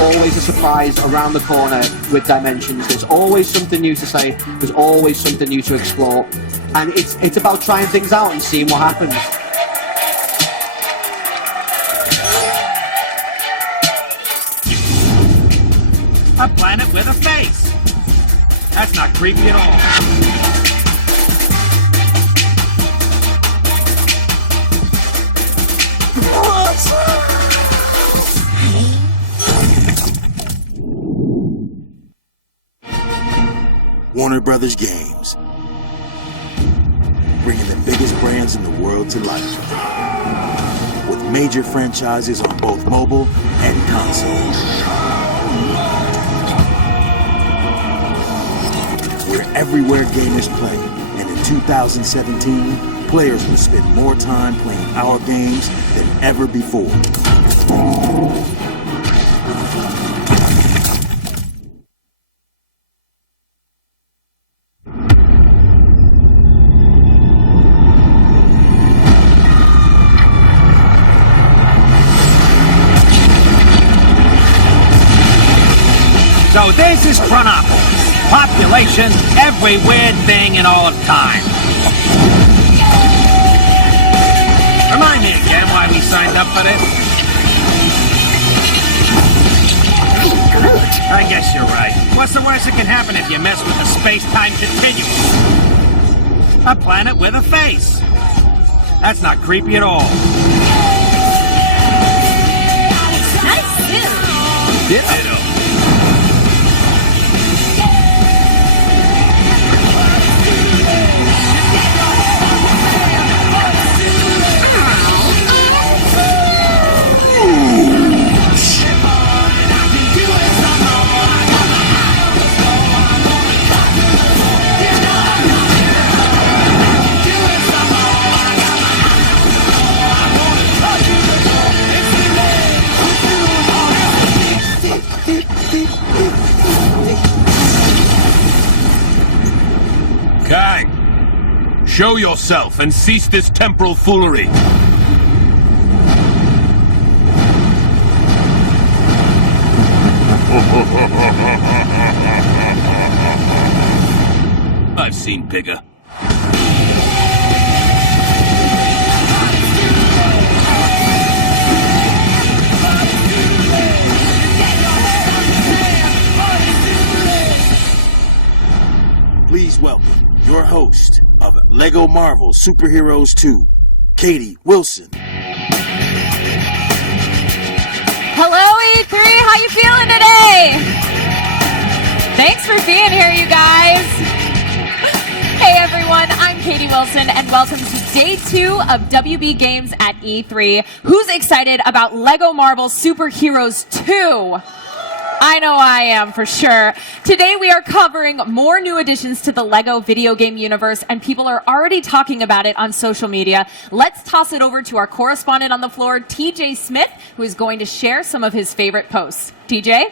always a surprise around the corner with Dimensions. There's always something new to say. There's always something new to explore. And it's about trying things out and seeing what happens. A planet with a face. That's not creepy at all. Warner Brothers Games, bringing the biggest brands in the world to life, with major franchises on both mobile and console. We're everywhere gamers play, and in 2017, players will spend more time playing our games than ever before. So this is Acropolis. Population, every weird thing in all of time. Remind me again why we signed up for this. I guess you're right. What's the worst that can happen if you mess with the space-time continuum? A planet with a face. That's not creepy at all. Nice suit. Ditto. Kang, show yourself and cease this temporal foolery. I've seen bigger. Please welcome your host of LEGO Marvel Superheroes 2, Katie Wilson. Hello, E3. How you feeling today? Thanks for being here, you guys. Hey, everyone. I'm Katie Wilson, and welcome to Day 2 of WB Games at E3. Who's excited about LEGO Marvel Superheroes 2? I know I am, for sure. Today we are covering more new additions to the LEGO video game universe, and people are already talking about it on social media. Let's toss it over to our correspondent on the floor, TJ Smith, who is going to share some of his favorite posts. TJ?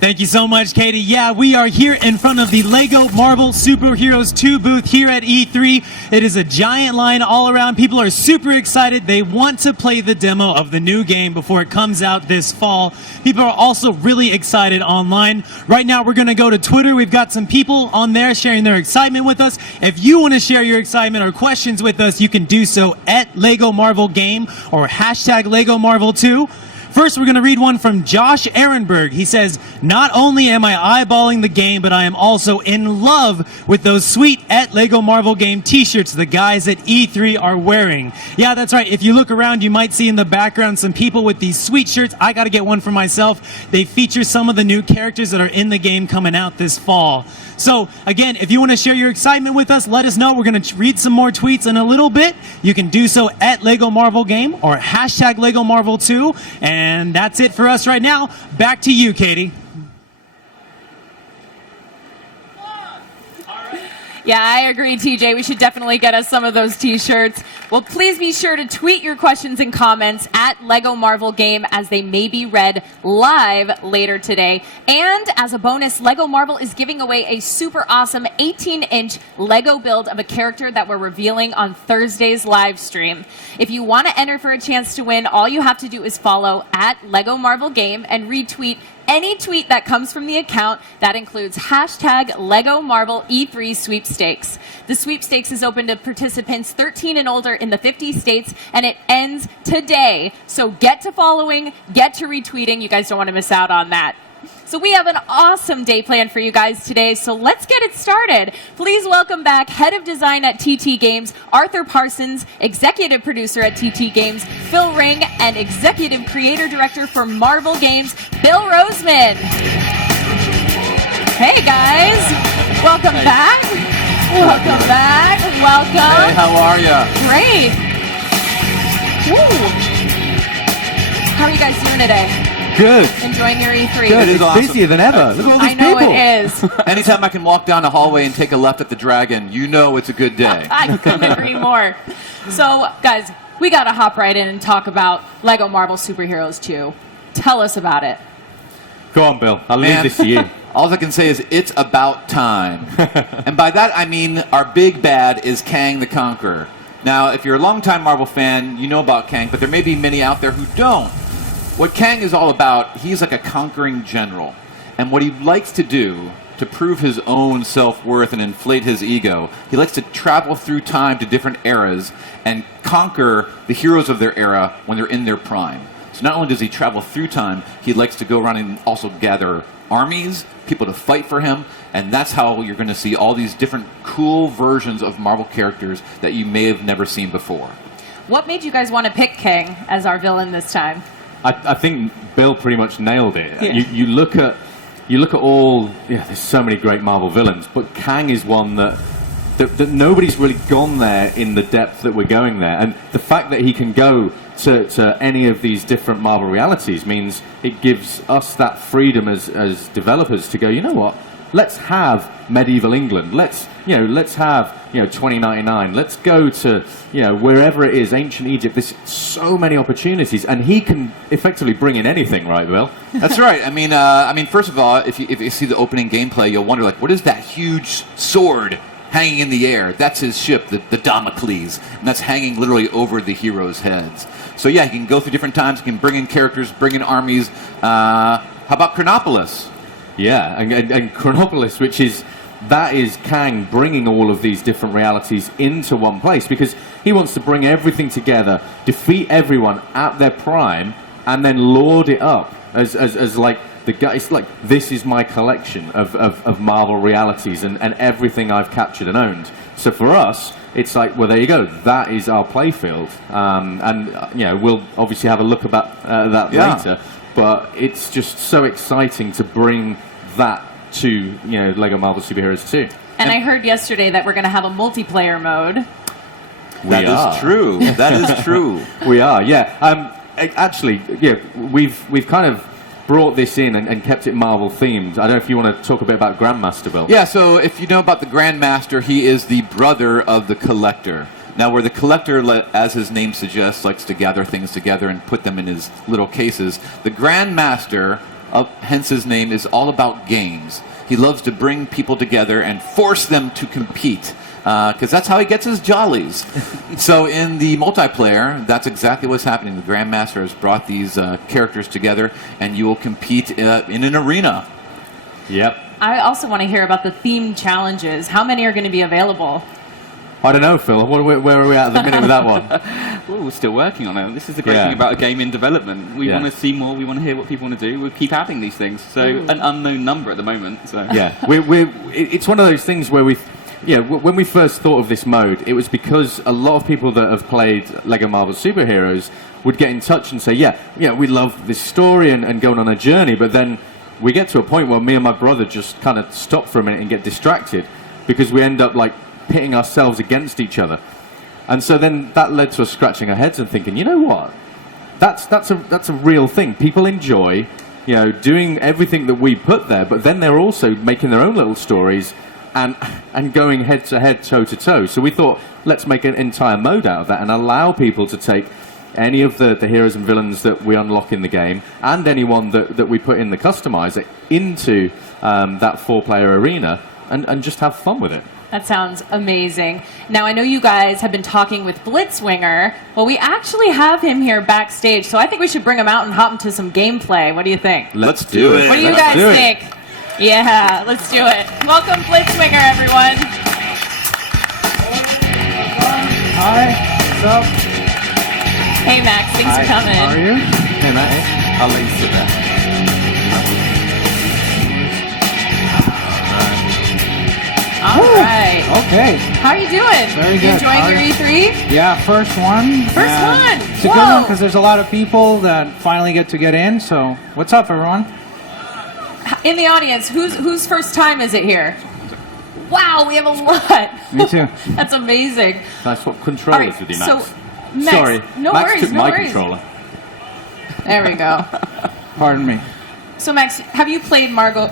Thank you so much, Katie. Yeah, we are here in front of the LEGO Marvel Superheroes 2 booth here at E3. It is a giant line all around. People are super excited. They want to play the demo of the new game before it comes out this fall. People are also really excited online. Right now, we're going to go to Twitter. We've got some people on there sharing their excitement with us. If you want to share your excitement or questions with us, you can do so at LEGO Marvel Game or hashtag LEGO Marvel 2. First, we're going to read one from Josh Ehrenberg. He says, not only am I eyeballing the game, but I am also in love with those sweet at LEGO Marvel Game t-shirts the guys at E3 are wearing. Yeah, that's right. If you look around, you might see in the background some people with these sweet shirts. I got to get one for myself. They feature some of the new characters that are in the game coming out this fall. So, again, if you want to share your excitement with us, let us know. We're going to read some more tweets in a little bit. You can do so at LEGO Marvel Game or hashtag LEGO Marvel 2. And that's it for us right now. Back to you, Katie. Yeah, I agree, TJ. We should definitely get us some of those t-shirts. Well, please be sure to tweet your questions and comments at Lego Marvel Game, as they may be read live later today. And as a bonus, Lego Marvel is giving away a super awesome 18-inch Lego build of a character that we're revealing on Thursday's live stream. If you want to enter for a chance to win, all you have to do is follow at Lego Marvel Game and retweet any tweet that comes from the account. That includes hashtag Lego Marvel E3 sweepstakes. The sweepstakes is open to participants 13 and older in the 50 states, and it ends today. So get to following, get to retweeting. You guys don't want to miss out on that. So we have an awesome day planned for you guys today, so let's get it started. Please welcome back Head of Design at TT Games, Arthur Parsons, Executive Producer at TT Games, Phil Ring, and Executive Creator Director for Marvel Games, Bill Roseman. Hey guys, welcome back. Welcome back. Welcome. Hey, how are ya? Great. Woo. How are you guys doing today? Good. Enjoying your E3? Good. It's awesome. Busier than ever. Look at all these I know people. it is. Anytime I can walk down a hallway and take a left at the Dragon, you know it's a good day. I couldn't agree more. So, guys, we got to hop right in and talk about Lego Marvel Superheroes 2. Tell us about it. Go on, Bill. I'll leave Man, this to you. all I can say is it's about time. And by that, I mean our big bad is Kang the Conqueror. Now, if you're a longtime Marvel fan, you know about Kang, but there may be many out there who don't. What Kang is all about, he's like a conquering general. And what he likes to do to prove his own self-worth and inflate his ego, he likes to travel through time to different eras and conquer the heroes of their era when they're in their prime. So not only does he travel through time, he likes to go around and also gather armies, people to fight for him, and that's how you're going to see all these different cool versions of Marvel characters that you may have never seen before. What made you guys want to pick Kang as our villain this time? I think Bill pretty much nailed it. Yeah. You look at all. Yeah, there's so many great Marvel villains, but Kang is one that nobody's really gone there in the depth that we're going there. And the fact that he can go to any of these different Marvel realities means it gives us that freedom as developers to go, you know what? Let's have medieval England. Let's have 2099. Let's go to wherever it is, ancient Egypt. There's so many opportunities, and he can effectively bring in anything, right, Bill? That's right. I mean, first of all, if you see the opening gameplay, you'll wonder, like, what is that huge sword hanging in the air? That's his ship, the Damocles, and that's hanging literally over the heroes' heads. So yeah, he can go through different times. He can bring in characters, bring in armies. How about Chronopolis? Yeah, and Chronopolis, that is Kang bringing all of these different realities into one place, because he wants to bring everything together, defeat everyone at their prime, and then lord it up as like the guy. It's like, this is my collection of Marvel realities and everything I've captured and owned. So for us, it's like, well, there you go. That is our playfield, and we'll obviously have a look about that later. But it's just so exciting to bring that to Lego Marvel Superheroes 2. And I heard yesterday that we're going to have a multiplayer mode. That is true. That is true. We are, yeah. Actually, yeah, we've kind of brought this in and kept it Marvel themed. I don't know if you want to talk a bit about Grandmaster Bill. Yeah, so if you know about the Grandmaster, he is the brother of the Collector. Now, where the Collector, as his name suggests, likes to gather things together and put them in his little cases, the Grandmaster, hence his name, is all about games. He loves to bring people together and force them to compete, because that's how he gets his jollies. So in the multiplayer, that's exactly what's happening. The Grandmaster has brought these characters together, and you will compete in an arena. Yep. I also want to hear about the themed challenges. How many are going to be available? I don't know, Phil. Where are we at the minute with that one? Well, we're still working on it. This is the great thing about a game in development. We want to see more. We want to hear what people want to do. We'll keep adding these things. So an unknown number at the moment. So yeah, it's one of those things where when we first thought of this mode, it was because a lot of people that have played Lego Marvel Superheroes would get in touch and say, we love this story and going on a journey, but then we get to a point where me and my brother just kind of stop for a minute and get distracted because we end up like pitting ourselves against each other. And so then that led to us scratching our heads and thinking, you know what? That's a real thing. People enjoy, doing everything that we put there, but then they're also making their own little stories and going head to head, toe to toe. So we thought, let's make an entire mode out of that and allow people to take any of the heroes and villains that we unlock in the game and anyone that we put in the customizer into that 4-player arena and just have fun with it. That sounds amazing. Now, I know you guys have been talking with Blitzwinger. Well, we actually have him here backstage, so I think we should bring him out and hop into some gameplay. What do you think? Let's do it. What do you guys think? Yeah, let's do it. Welcome, Blitzwinger, everyone. Hi, what's up? Hey, Max, thanks for coming. How are you? Hey, Matt, I'll let you sit there. All right. Okay. How are you doing? Very You good. enjoying your E3? Yeah, first one. First one. It's a good one because there's a lot of people that finally get to get in. So, what's up, everyone? In the audience, whose first time is it here? Wow, we have a lot. Me too. That's amazing. Can I swap controllers All right, with you, so, Max? Max, Sorry, no Max worries, took no my worries. controller. There we go. Pardon me. So, Max, have you played Marvel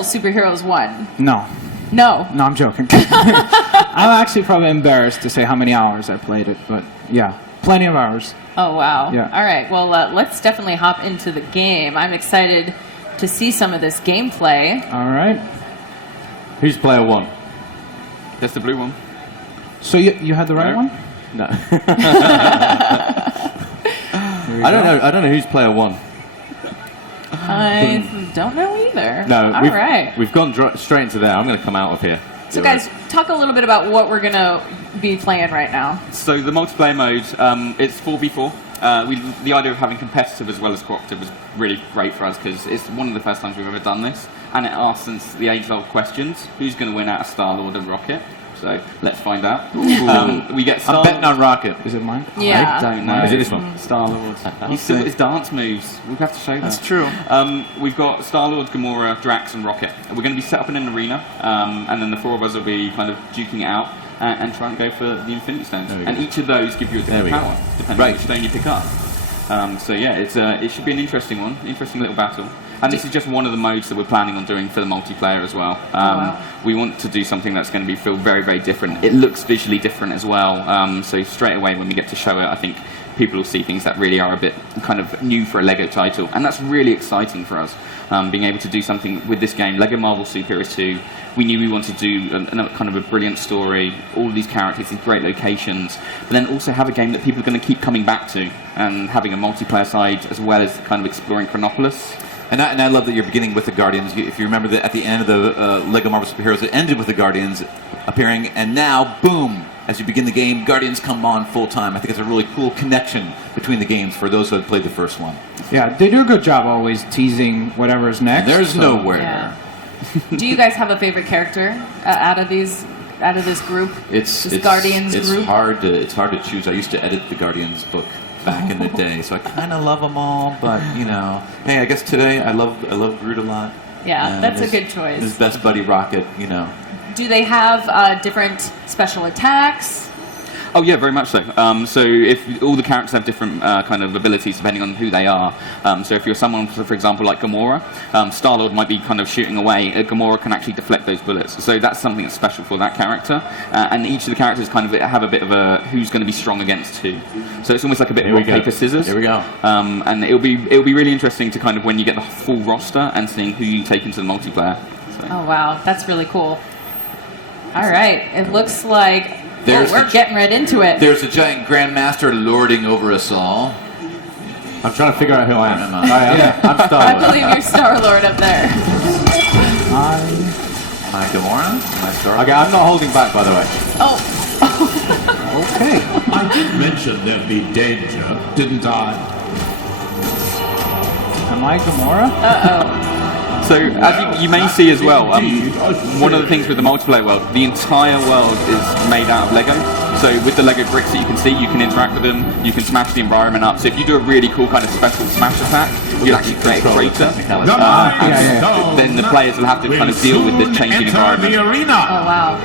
Superheroes 1? No. No. No, I'm joking. I'm actually probably embarrassed to say how many hours I played it, but yeah, plenty of hours. Oh, wow. Yeah. All right, well, let's definitely hop into the game. I'm excited to see some of this gameplay. All right. Who's player 1? That's the blue one. So you had the right No. one? No. I don't know who's player 1. I don't know either. No, All right. we've gone straight into there. I'm going to come out of here. So, guys, talk a little bit about what we're going to be playing right now. So the multiplayer mode, it's 4v4. The idea of having competitive as well as cooperative was really great for us because it's one of the first times we've ever done this, and it asks us the age-old questions: who's going to win out of Star-Lord and Rocket? So let's find out. We get I'm betting on Rocket. Is it mine? Yeah. I don't know. Is it this one? Star-Lord. He's still got his dance moves. We'll have to show that. That's true. We've got Star-Lord, Gamora, Drax, and Rocket. We're going to be set up in an arena, and then the 4 of us will be kind of duking it out and try and go for the Infinity Stones. And each of those give you a different power, depending on which stone you pick up. So yeah, it should be an interesting one, interesting little battle. And this is just one of the modes that we're planning on doing for the multiplayer as well. We want to do something that's going to feel very, very different. It looks visually different as well. So straight away when we get to show it, I think people will see things that really are a bit kind of new for a LEGO title. And that's really exciting for us, being able to do something with this game. LEGO Marvel Superheroes 2, we knew we wanted to do kind of a brilliant story, all of these characters, these great locations, but then also have a game that people are going to keep coming back to, and having a multiplayer side as well as kind of exploring Acropolis. And I love that you're beginning with the Guardians. If you remember that at the end of the LEGO Marvel Superheroes, it ended with the Guardians appearing, and now, boom, as you begin the game, Guardians come on full time. I think it's a really cool connection between the games for those who have played the first one. Yeah, they do a good job always teasing whatever is next. There's nowhere. Yeah. Do you guys have a favorite character out of this group? It's Guardians it's group? hard to choose. I used to edit the Guardians book back in the day, so I kind of love them all. But you know, hey, I guess today I love Groot a lot. Yeah, that's a good choice. His best buddy Rocket, you know. Do they have different special attacks? Oh yeah, very much so. So if all the characters have different kind of abilities depending on who they are. So if you're someone, for example, like Gamora, Star-Lord might be kind of shooting away. Gamora can actually deflect those bullets. So that's something that's special for that character. And each of the characters kind of have a bit of a who's going to be strong against who. So it's almost like a bit of rock, paper, scissors. Here we go. And it'll be really interesting to kind of when you get the full roster and seeing who you take into the multiplayer. So. Oh wow, that's really cool. All right, it looks like we're getting right into it. There's a giant Grandmaster lording over us all. I'm trying to figure out who I am. I'm I Star-Lord. believe you're Star-Lord up there. Am I Gamora? Am I Star-Lord? Okay, I'm not holding back, by the way. Oh. Okay. I did mention there'd be danger, didn't I? Am I Gamora? Uh-oh. So, as you may see as well, one of the things with the multiplayer world, the entire world is made out of Lego. So with the Lego bricks that you can see, you can interact with them, you can smash the environment up. So if you do a really cool kind of special smash attack, you'll actually create a crater. Then the players will have to kind of deal with this changing environment. The arena. Oh, wow.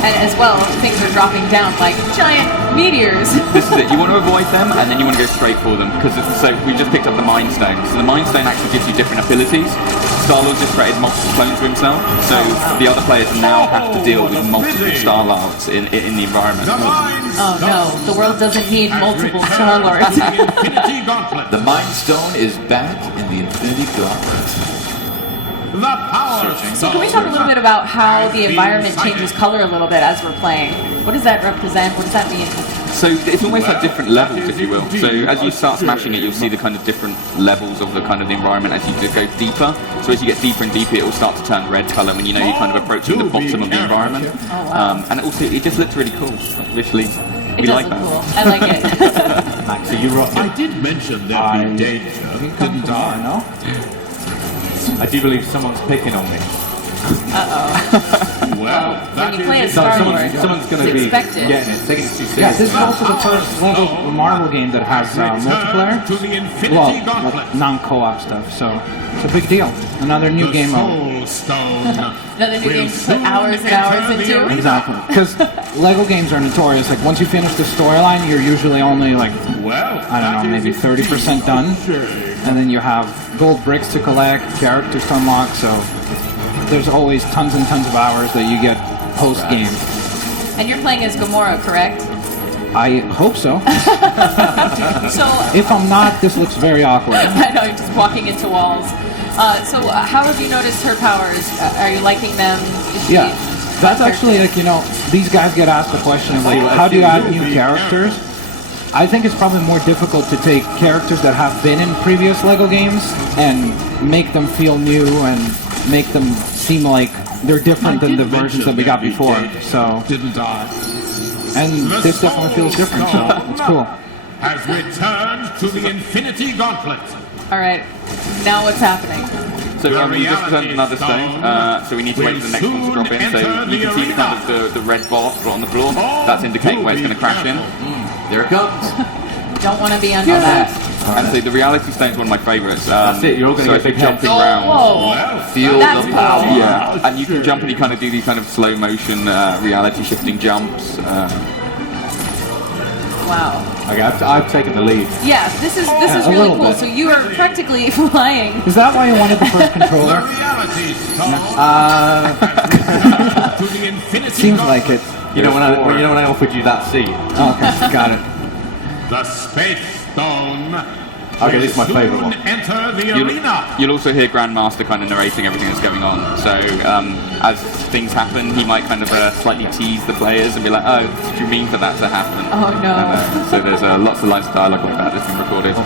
And as well, things are dropping down like giant meteors. This is it. You want to avoid them, and then you want to go straight for them. Because so we just picked up the Mind Stone. So the Mind Stone actually gives you different abilities. Star-Lord just created multiple clones for himself, so the other players now have to deal with multiple Star-Lords in the environment. Oh no, the world doesn't need multiple Star-Lords. The Mind Stone is back in the Infinity Gauntlet. So can we talk a little bit about how the environment changes color a little bit as we're playing? What does that represent? What does that mean? So it's almost like different levels, if you will. So as you start smashing it, you'll see the kind of different levels of the kind of the environment as you go deeper. So as you get deeper and deeper, it will start to turn red color when you know you're kind of approaching the bottom of the environment. Oh, wow. And also, it just looks really cool. Visually, we like that. Cool. I like it. Max, are you right? I did mention there'd be danger, didn't I? No? I do believe someone's picking on me. Well, when you play as Star-Lord, someone's going to be expected. getting it, taking it too Yeah, seriously. this is also the first Lego Marvel game that has multiplayer. to the Infinity Well, like Gauntlet. non-co-op stuff, so it's a big deal. Another new game mode. Soul Stone. Another new game to put hours and hours into. Exactly. Because Lego games are notorious. Like, once you finish the storyline, you're usually only like, Well, I don't know, maybe 30% done. And then you have gold bricks to collect, characters to unlock, so there's always tons and tons of hours that you get post-game. And you're playing as Gamora, correct? I hope so. So If I'm not, this looks very awkward. I know, you're just walking into walls. So how have you noticed her powers? Are you liking them? Is she- Yeah, that's actually like, these guys get asked the question of like, how do you add new characters? I think it's probably more difficult to take characters that have been in previous Lego games and make them feel new and make them seem like they're different than the versions that we got before. So, Didn't I? and this definitely feels different, so it's cool. Has returned to the Infinity Gauntlet. All right, now what's happening? So we just turned another stone, so we need to wait for the next one to drop in. So you can see the kind of the red bar on the floor. That's indicating where it's going to crash in. There it comes. Don't want to be under that. And so the reality stone is one of my favourites. That's it, you're all going so to get if big you're heads. jumping around. Whoa. Feel That's the cool. power. Yeah, and you can jump and you kind of do these kind of slow motion reality shifting jumps. Wow. Okay, I've taken the lead. Yeah, this is a really little cool. bit. So you are practically flying. Is that why you wanted the first controller? Reality Stone. To the Infinity Seems Gauntlet. like it. You know when I offered you that seat? Okay, got it. The Space Stone. Okay, this is my will favourite one. soon Enter the arena. You'll also hear Grandmaster kind of narrating everything that's going on. So as things happen, he might kind of slightly tease the players and be like, "Oh, what do you mean for that to happen?" Oh no. And, so there's lots of lines of dialogue like that that's been recorded.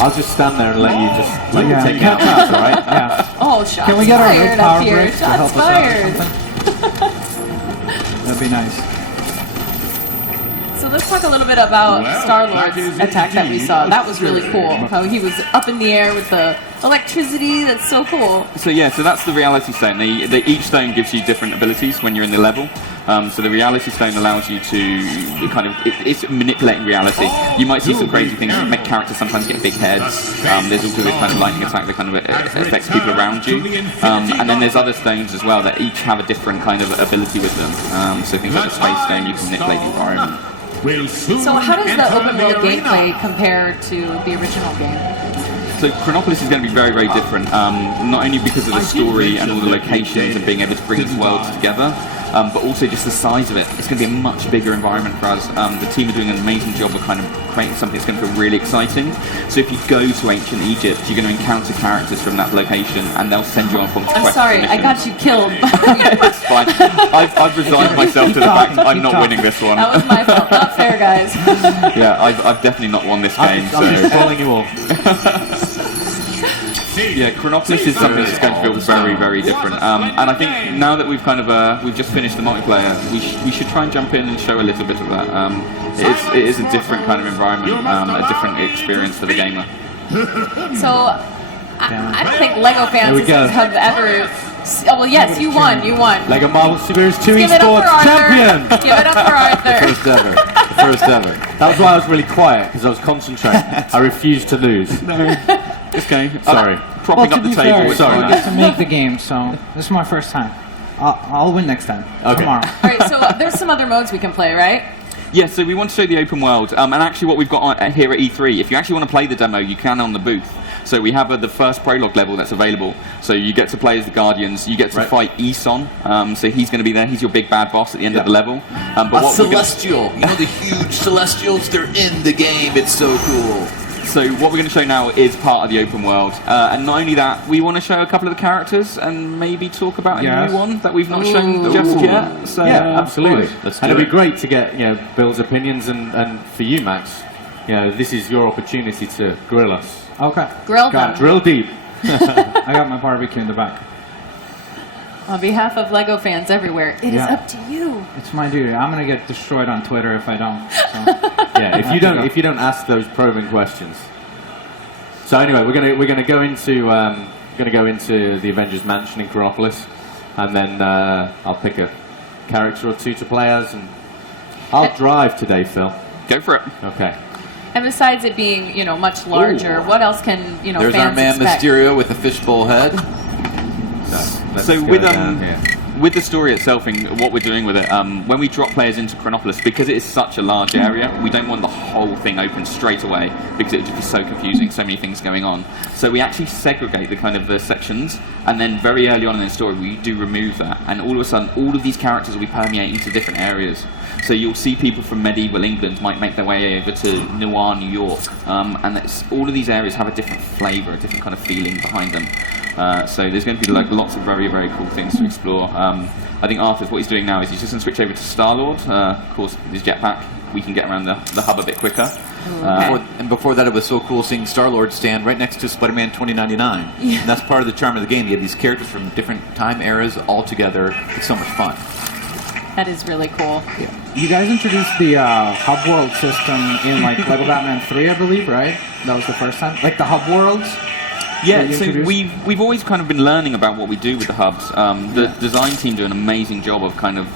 I'll just stand there and let you just Yeah. take it out, that's all right? Yeah. Oh, shots Can we get our fired power up here. break to help Shots us out or fired. something? That'd be nice. So let's talk a little bit about Well, Star-Lord's that is attack that we indeed saw. That was really absurd. cool. How he was up in the air with the electricity. That's so cool. So yeah, so that's the reality stone. Each stone gives you different abilities when you're in the level. So the reality stone allows you to kind of, it's manipulating reality. You might see some crazy things that make characters sometimes get big heads. There's also this kind of lightning attack that kind of affects people around you. And then there's other stones as well that each have a different kind of ability with them. So things like the space stone, you can manipulate the environment. So how does the open world gameplay compare to the original game? So Chronopolis is going to be very, very different, not only because of the story and all the locations and being able to bring these worlds together, but also just the size of it. It's going to be a much bigger environment for us. The team are doing an amazing job of kind of creating something that's going to feel really exciting. So if you go to ancient Egypt, you're going to encounter characters from that location, and they'll send you on quest I'm sorry, I got you killed. It's fine. I've resigned myself to the fact I'm not winning this one. That was my fault. Not fair, guys. Yeah, I've definitely not won this game. I'm just So spoiling you all. yeah, Chronopolis is something that's going to feel very, very different. And I think now that we've kind of we've just finished the multiplayer, we should try and jump in and show a little bit of that. It is a different kind of environment, a different experience for the gamer. So I don't think Lego fans There we go. have ever. Oh well, yes, you won. You won. Lego Marvel Super Heroes 2 Give it up for Esports Arthur. champion! Give it up for Arthur. First ever. First ever. That was why I was really quiet, because I was concentrating. I refused to lose. It's okay. Sorry. Propping up the table. Sorry, I get to make the game, so this is my first time. I'll win next time. Okay. Tomorrow. All right, so there's some other modes we can play, right? Yeah, so we want to show the open world, and actually what we've got here at E3, if you actually want to play the demo, you can on the booth. So we have the first prologue level that's available. So you get to play as the Guardians, you get to fight Eson, so he's going to be there, he's your big bad boss at the end of the level. But a Celestial, you know the huge Celestials, they're in the game, it's so cool. So what we're going to show now is part of the open world, and not only that, we want to show a couple of the characters and maybe talk about a new one that we've not shown just yet. So, yeah, absolutely. Let's and it'd be great to get Bill's opinions, and for you, Max, this is your opportunity to grill us. Okay. Grill them. Drill deep. I got my barbecue in the back. On behalf of LEGO fans everywhere, it is up to you. It's my duty. I'm gonna get destroyed on Twitter if I don't. Yeah, if you don't ask those probing questions. So anyway, we're gonna go into the Avengers mansion in Acropolis, and then I'll pick a character or two to play as, and I'll drive today, Phil. Go for it. Okay. And besides it being, much larger, what else can, There's fans our man expect? Mysterio with a fishbowl head. So with the story itself and what we're doing with it, when we drop players into Chronopolis, because it is such a large area, we don't want the whole thing open straight away because it would just be so confusing, so many things going on. So we actually segregate the sections, and then very early on in the story we do remove that, and all of a sudden all of these characters will be permeating to different areas. So you'll see people from medieval England might make their way over to noir New York, and all of these areas have a different flavour, a different kind of feeling behind them. So there's going to be lots of very, very cool things to explore. I think Arthur's, what he's doing now is he's just going to switch over to Star-Lord. Of course, his jetpack, we can get around the hub a bit quicker. Before that, it was so cool seeing Star-Lord stand right next to Spider-Man 2099. Yeah. And that's part of the charm of the game. You have these characters from different time eras all together. It's so much fun. That is really cool. You guys introduced the hub world system in Lego Batman 3, I believe, right? That was the first time. Like the hub worlds. Yeah, so we've always kind of been learning about what we do with the hubs. The design team do an amazing job of kind of,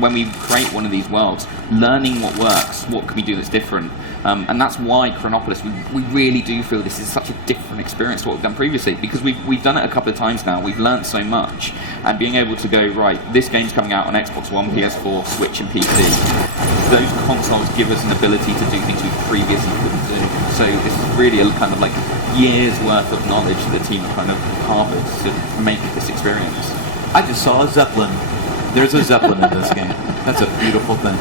when we create one of these worlds, learning what works, what can we do that's different. And that's why Chronopolis, we really do feel this is such a different experience to what we've done previously, because we've done it a couple of times now, we've learned so much, and being able to go, right, this game's coming out on Xbox One, PS4, Switch and PC. Those consoles give us an ability to do things we previously couldn't do. So this is really a kind of years worth of knowledge that the team kind of harvest to make this experience. I just saw a Zeppelin. There's a Zeppelin in this game. That's a beautiful thing.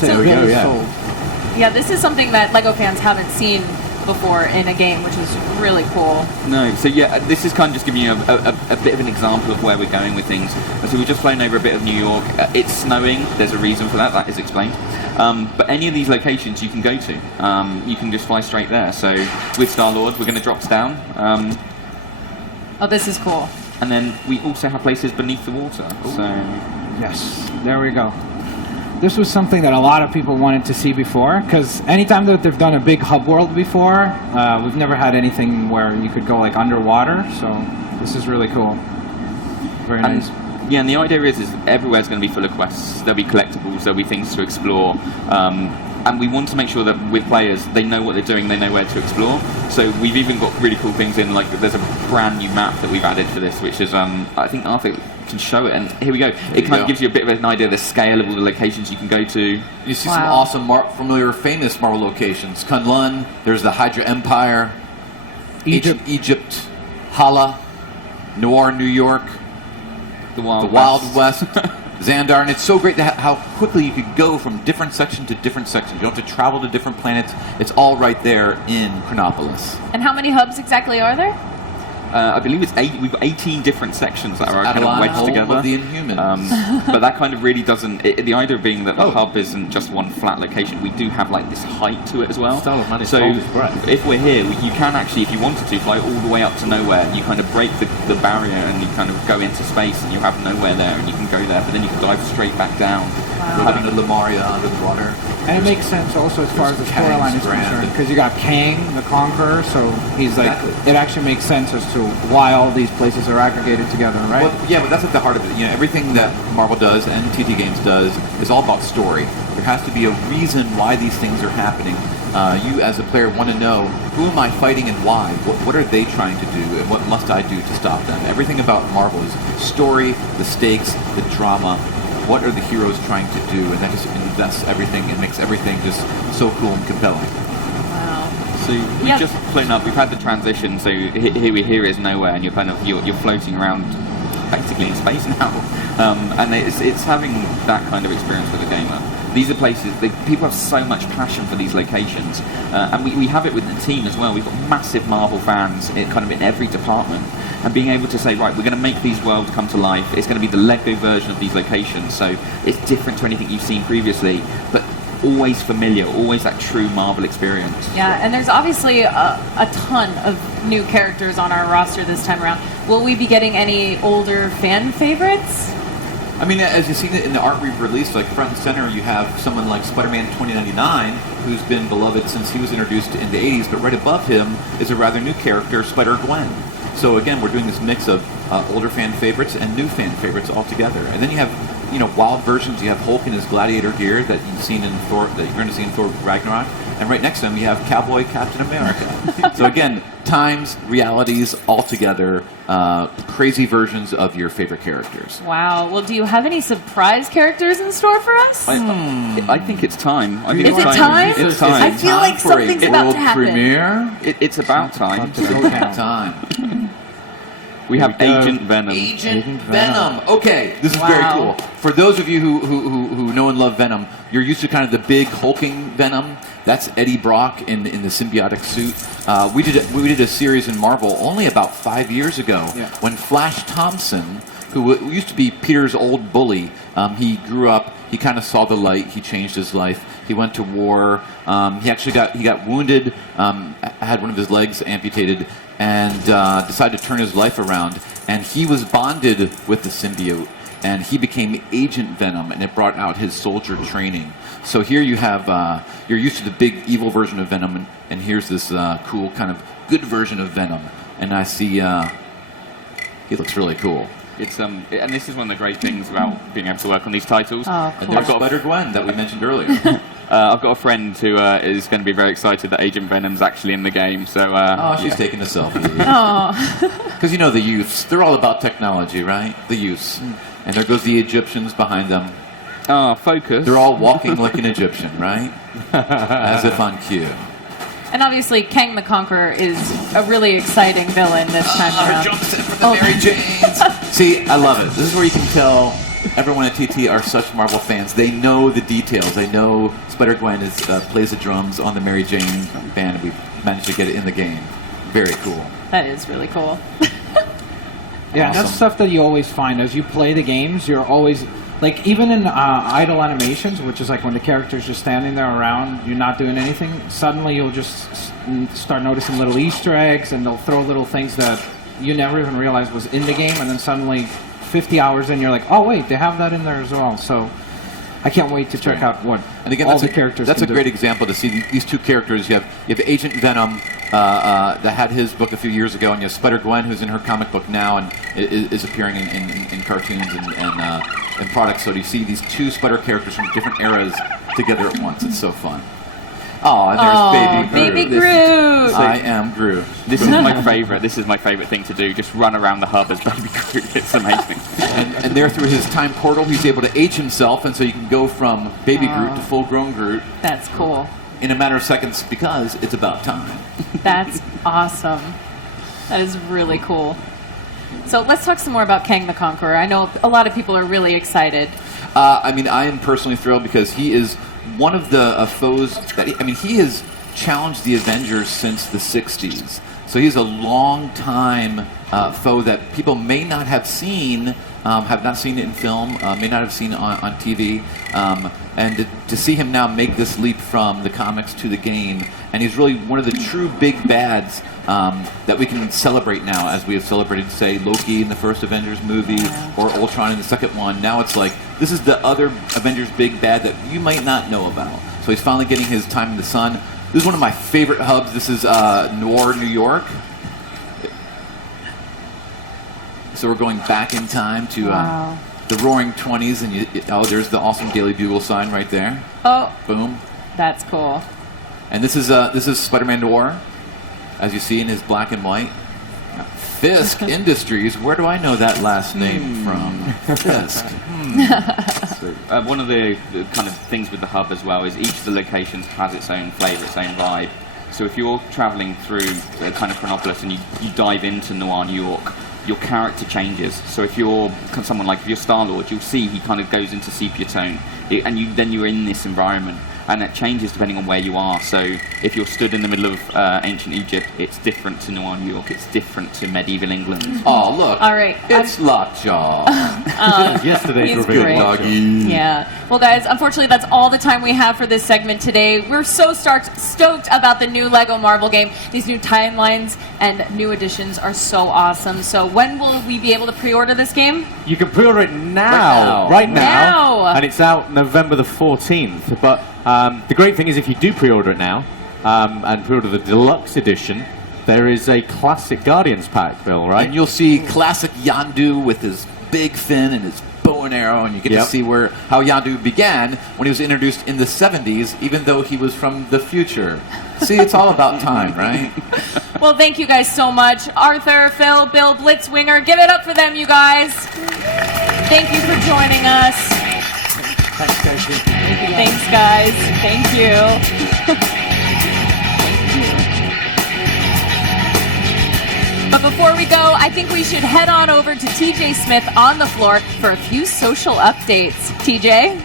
There we go, yeah. Yeah, this is something that LEGO fans haven't seen before in a game, which is really cool. No, so yeah, this is kind of just giving you a bit of an example of where we're going with things. So we've just flown over a bit of New York. It's snowing. There's a reason for that. That is explained. But any of these locations you can go to. You can just fly straight there. So with Star-Lord, we're going to drop down. Oh, this is cool. And then we also have places beneath the water. So yes, there we go. This was something that a lot of people wanted to see before, because anytime that they've done a big hub world before, we've never had anything where you could go underwater, so this is really cool. Very nice. Yeah, and the idea is everywhere's going to be full of quests, there'll be collectibles, there'll be things to explore, and we want to make sure that with players, they know what they're doing, they know where to explore. So we've even got really cool things in, there's a brand new map that we've added for this, which is, I think Arthur can show it, and here we go. It kind of gives you a bit of an idea of the scale of all the locations you can go to. You see some awesome, familiar, famous Marvel locations. Kunlun, there's the Hydra Empire, Egypt, Hala, Noir, New York, the Wild West, Xandar, and it's so great how quickly you could go from different section to different section. You don't have to travel to different planets. It's all right there in Chronopolis. And how many hubs exactly are there? I believe it's 8. We've got 18 different sections that are kind of wedged together. Of the Inhumans. But that kind of really doesn't. The idea being that the hub isn't just one flat location. We do have this height to it as well. So if we're here, you can actually, if you wanted to, fly all the way up to nowhere. You kind of break the barrier and you kind of go into space, and you have nowhere there, and you can go there. But then you can dive straight back down. Living in Lemuria under the water. And it makes sense also as far as the storyline is concerned, because you got Kang the Conqueror, so he's it actually makes sense as to to why all these places are aggregated together, right? Well, yeah, but that's at the heart of it. You know, everything that Marvel does and TT Games does is all about story. There has to be a reason why these things are happening. You, as a player, want to know, who am I fighting and why? What are they trying to do, and what must I do to stop them? Everything about Marvel is story, the stakes, the drama. What are the heroes trying to do? And that just invests everything and makes everything just so cool and compelling. So we've just flown up. We've had the transition. So here is nowhere, and you're floating around, basically in space now. And it's having that kind of experience with a gamer. These are places people have so much passion for these locations, and we have it with the team as well. We've got massive Marvel fans in every department, and being able to say, right, we're going to make these worlds come to life. It's going to be the Lego version of these locations, so it's different to anything you've seen previously, but always familiar, always that true Marvel experience. Yeah, and there's obviously a ton of new characters on our roster this time around. Will we be getting any older fan favorites? I mean, as you've seen it in the art we've released, like front and center, you have someone like Spider-Man 2099, who's been beloved since he was introduced in the 80s, but right above him is a rather new character, Spider-Gwen. So again, we're doing this mix of older fan favorites and new fan favorites all together. And then you have, wild versions. You have Hulk in his gladiator gear that you've seen in Thor, that you're going to see in Thor Ragnarok. And right next to him, you have Cowboy Captain America. So again, times, realities, all together, crazy versions of your favorite characters. Wow. Well, do you have any surprise characters in store for us? I think it's time. Is it time? It's time. I feel like something's about to happen. Premiere? It's about time. Time. We have Agent Venom. Agent Venom. Okay, this is very cool. For those of you who know and love Venom, you're used to kind of the big hulking Venom. That's Eddie Brock in the symbiotic suit. We did a series in Marvel only about 5 years ago when Flash Thompson, who used to be Peter's old bully, he grew up. He kind of saw the light. He changed his life. He went to war. He actually got wounded. Had one of his legs amputated, and decided to turn his life around. And he was bonded with the symbiote, and he became Agent Venom, and it brought out his soldier training. So here you have, you're used to the big evil version of Venom, and here's this cool kind of good version of Venom. And I see he looks really cool. It's and this is one of the great things about being able to work on these titles. Oh, cool. And there's Spider-Gwen that we mentioned earlier. I've got a friend who is going to be very excited that Agent Venom's actually in the game. So she's taking a selfie. Oh. Because the youths, they're all about technology, right? The youths. And there goes the Egyptians behind them. Oh, focus. They're all walking like an Egyptian, right? As if on cue. And obviously, Kang the Conqueror is a really exciting villain this time around. Jumps in from the Mary Janes. See, I love it. This is where you can tell everyone at TT are such Marvel fans. They know the details. They know Spider-Gwen plays the drums on the Mary Jane band. We've managed to get it in the game. Very cool. That is really cool. Yeah, Awesome. that's stuff that you always find. As you play the games, you're always... Like, even in idle animations, which is like when the character's just standing there around, you're not doing anything, suddenly you'll just start noticing little Easter eggs, and they'll throw little things that you never even realized was in the game, and then suddenly 50 hours in, you're like, oh, wait, they have that in there as well. So I can't wait to check out what all the characters That's a can great do. example to see these two characters. You have Agent Venom, that had his book a few years ago, and you have Spider-Gwen, who's in her comic book now and is appearing in cartoons and products. So you see these two Spider characters from different eras together at once. It's so fun. Oh, and there's Baby Groot. Groot. I am Groot. This is my favorite. This is my favorite thing to do. Just run around the hub as Baby Groot. It's amazing. And there, through his time portal, he's able to age himself, and so you can go from Baby Groot to full-grown Groot That's cool. in a matter of seconds because it's about time. That's awesome. That is really cool. So let's talk some more about Kang the Conqueror. I know a lot of people are really excited. I mean, I am personally thrilled because he is one of the foes that he has challenged the Avengers since the 60s. So he's a long time foe that people may not have seen, have not seen it in film, may not have seen on TV. And to see him now make this leap from the comics to the game, and he's really one of the true big bads that we can celebrate now, as we have celebrated, say, Loki in the first Avengers movie, or Ultron in the second one. Now it's like, this is the other Avengers big bad that you might not know about. So he's finally getting his time in the sun. This is one of my favorite hubs. This is Noir, New York. So we're going back in time to Wow. the Roaring 20s, and there's the awesome Daily Bugle sign right there. Oh, Boom. that's cool. And this is Spider-Man Noir, as you see in his black and white. Fisk Industries. Where do I know that last name from? Fisk. One of the kind of things with the hub as well is each of the locations has its own flavour, its own vibe. So if you're travelling through kind of Chronopolis and you dive into Noir New York, your character changes. So if you're someone like, if you're Star-Lord, you'll see he kind of goes into sepia tone, and then you're in this environment. And it changes depending on where you are. So if you're stood in the middle of ancient Egypt, it's different to Noir New York. It's different to medieval England. Oh, look. All right. It's Lockjaw. Yesterday's He's reveal. great. Doggy. Yeah. Well, guys, unfortunately, that's all the time we have for this segment today. We're so stoked about the new Lego Marvel game. These new timelines and new additions are so awesome. So when will we be able to pre-order this game? You can pre-order it now. Right now. And it's out November the 14th. But the great thing is if you do pre-order it now, and pre-order the deluxe edition, there is a classic Guardians pack, Bill, right? And you'll see classic Yondu with his big fin and his bow and arrow, and you get to see how Yondu began when he was introduced in the 70s, even though he was from the future. See, it's all about time, right? Well, thank you guys so much. Arthur, Phil, Bill, Blitzwinger, give it up for them, you guys. Thank you for joining us. Thanks, Casey. Thanks, guys. Thank you. But before we go, I think we should head on over to TJ Smith on the floor for a few social updates. TJ?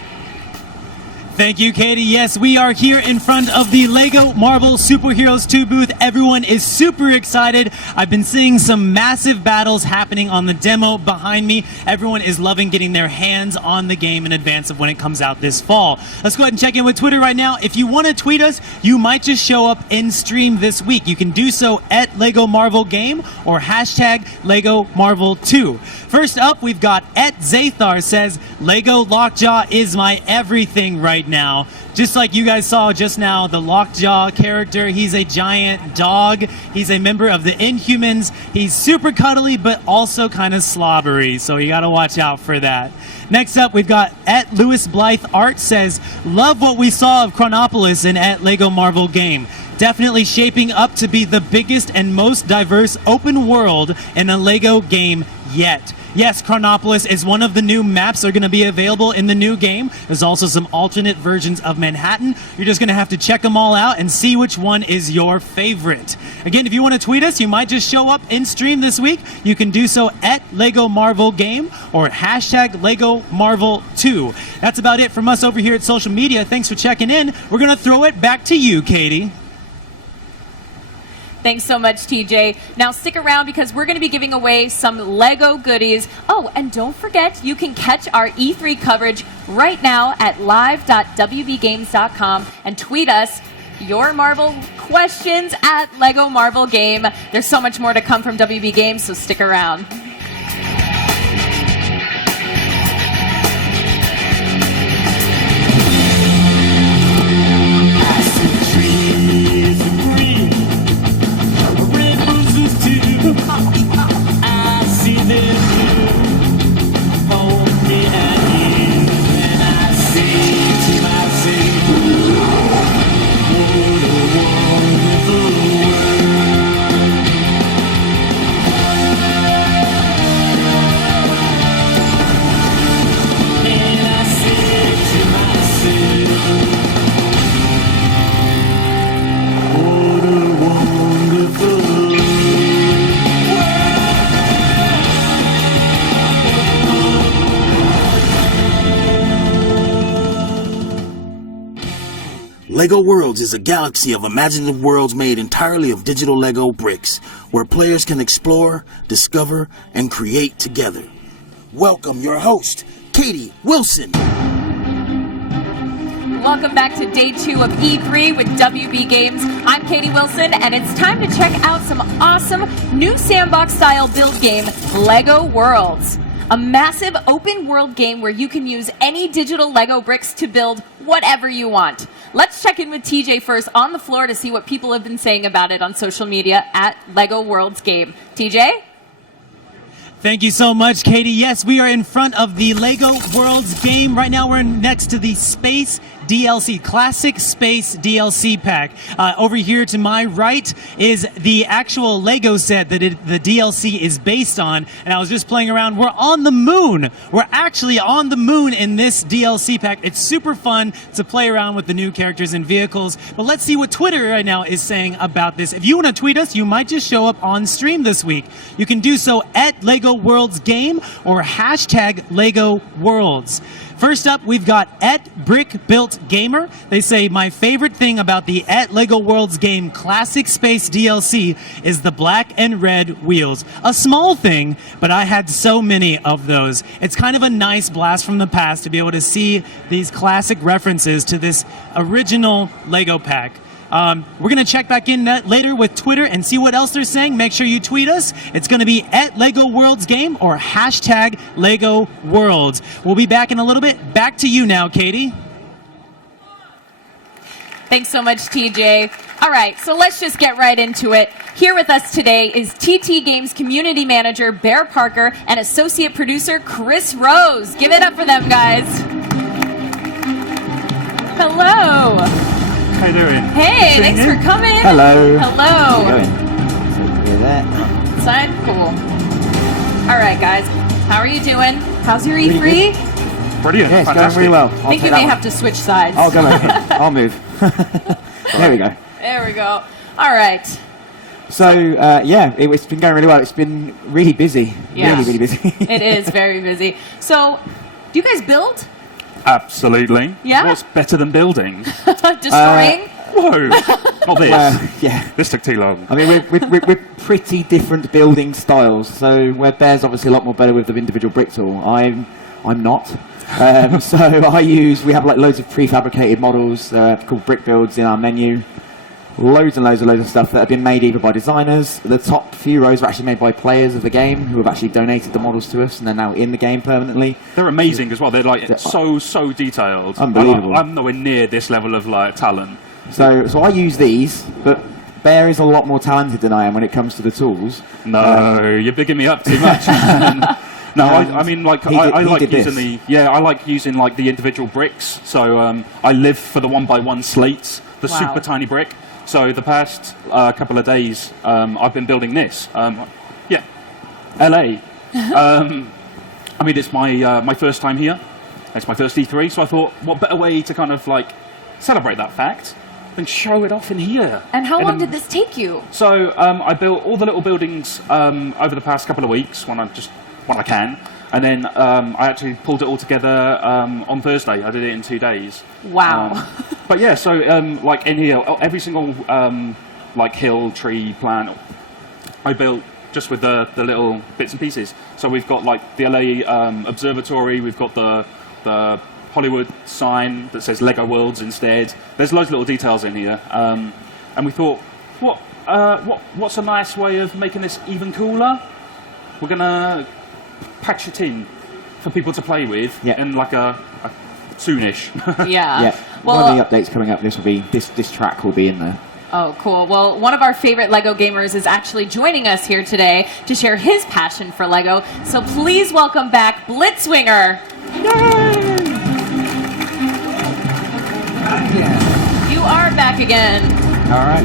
Thank you, Katie. Yes, we are here in front of the Lego Marvel Superheroes 2 booth. Everyone is super excited. I've been seeing some massive battles happening on the demo behind me. Everyone is loving getting their hands on the game in advance of when it comes out this fall. Let's go ahead and check in with Twitter right now. If you want to tweet us, you might just show up in stream this week. You can do so at Lego Marvel Game or hashtag Lego Marvel 2. First up, we've got @Zathar says, Lego Lockjaw is my everything right now. Just like you guys saw just now, the Lockjaw character, he's a giant dog. He's a member of the Inhumans. He's super cuddly, but also kind of slobbery, so you gotta watch out for that. Next up, we've got @Lewis Blythe Art says, love what we saw of Chronopolis in @Lego Marvel Game. Definitely shaping up to be the biggest and most diverse open world in a Lego game yet. Yes, Chronopolis is one of the new maps that are going to be available in the new game. There's also some alternate versions of Manhattan. You're just going to have to check them all out and see which one is your favorite. Again, if you want to tweet us, you might just show up in stream this week. You can do so at Lego Marvel Game or hashtag Lego Marvel 2. That's about it from us over here at social media. Thanks for checking in. We're going to throw it back to you, Katie. Thanks so much, TJ. Now stick around because we're going to be giving away some Lego goodies. Oh, and don't forget, you can catch our E3 coverage right now at live.wbgames.com and tweet us your Marvel questions at Lego Marvel Game. There's so much more to come from WB Games, so stick around. LEGO Worlds is a galaxy of imaginative worlds made entirely of digital LEGO bricks, where players can explore, discover, and create together. Welcome your host, Katie Wilson. Welcome back to day 2 of E3 with WB Games. I'm Katie Wilson, and it's time to check out some awesome new sandbox-style build game, LEGO Worlds. A massive open-world game where you can use any digital LEGO bricks to build whatever you want. Let's check in with TJ first on the floor to see what people have been saying about it on social media at LEGO Worlds Game. TJ? Thank you so much, Katie. Yes, we are in front of the LEGO Worlds game. Right now, we're next to the Space DLC, Classic Space DLC pack. Over here to my right is the actual LEGO set that the DLC is based on. And I was just playing around. We're on the moon. We're actually on the moon in this DLC pack. It's super fun to play around with the new characters and vehicles. But let's see what Twitter right now is saying about this. If you want to tweet us, you might just show up on stream this week. You can do so at LEGO Worlds Game or hashtag LEGO Worlds. First up, we've got @BrickBuiltGamer. They say, my favorite thing about the @LEGO Worlds Game Classic Space DLC is the black and red wheels. A small thing, but I had so many of those. It's kind of a nice blast from the past to be able to see these classic references to this original LEGO pack. We're going to check back in later with Twitter and see what else they're saying. Make sure you tweet us. It's going to be @LEGO Worlds Game or hashtag LEGO Worlds. We'll be back in a little bit. Back to you now, Katie. Thanks so much, TJ. All right, so let's just get right into it. Here with us today is TT Games Community Manager Bear Parker and Associate Producer Chris Rose. Give it up for them, guys. Hello. How you doing? Hey, thanks for coming. Hello. Hello. How's it going? You're there. Side, cool. All right, guys. How are you doing? How's your E3? Brilliant. Yeah, it's Fantastic. going really well. I think you may have to switch sides. I'll go ahead. I'll move. There we go. There we go. All right. So, yeah, it's been going really well. It's been really busy. Yeah. Really, really busy. It is very busy. So, do you guys build? Absolutely. Yeah? What's better than building? Destroying? Whoa. Not this. Yeah. This took too long. I mean, we're pretty different building styles. So, where Bear's obviously a lot more better with the individual brick tool, I'm not. So we have like loads of prefabricated models called brick builds in our menu. Loads and loads of stuff that have been made either by designers. The top few rows are actually made by players of the game who have actually donated the models to us and they're now in the game permanently. They're amazing as well. They're like so detailed. Unbelievable. I'm nowhere near this level of like talent. So I use these, but Bear is a lot more talented than I am when it comes to the tools. No, you're bigging me up too much. No, I mean, like, I like using I like using like the individual bricks. So I live for the 1x1 slates, the super tiny brick. So the past couple of days, I've been building this. Yeah, LA. I mean, it's my first time here. It's my first E3, so I thought, what better way to kind of like celebrate that fact than show it off in here. And how long did this take you? So I built all the little buildings over the past couple of weeks when I can, and then I actually pulled it all together on Thursday. I did it in 2 days. Wow. But yeah, so like in here, every single like hill, tree, plant, I built just with the little bits and pieces. So we've got like the LA Observatory, we've got the Hollywood sign that says LEGO Worlds instead. There's loads of little details in here, and we thought, what's a nice way of making this even cooler? We're gonna patch it in for people to play with in like a soonish. Yeah. Well, one of the updates coming up, this track will be in there. Oh, cool. Well, one of our favorite LEGO gamers is actually joining us here today to share his passion for LEGO. So please welcome back Blitzwinger. Yay! You are back again. All right,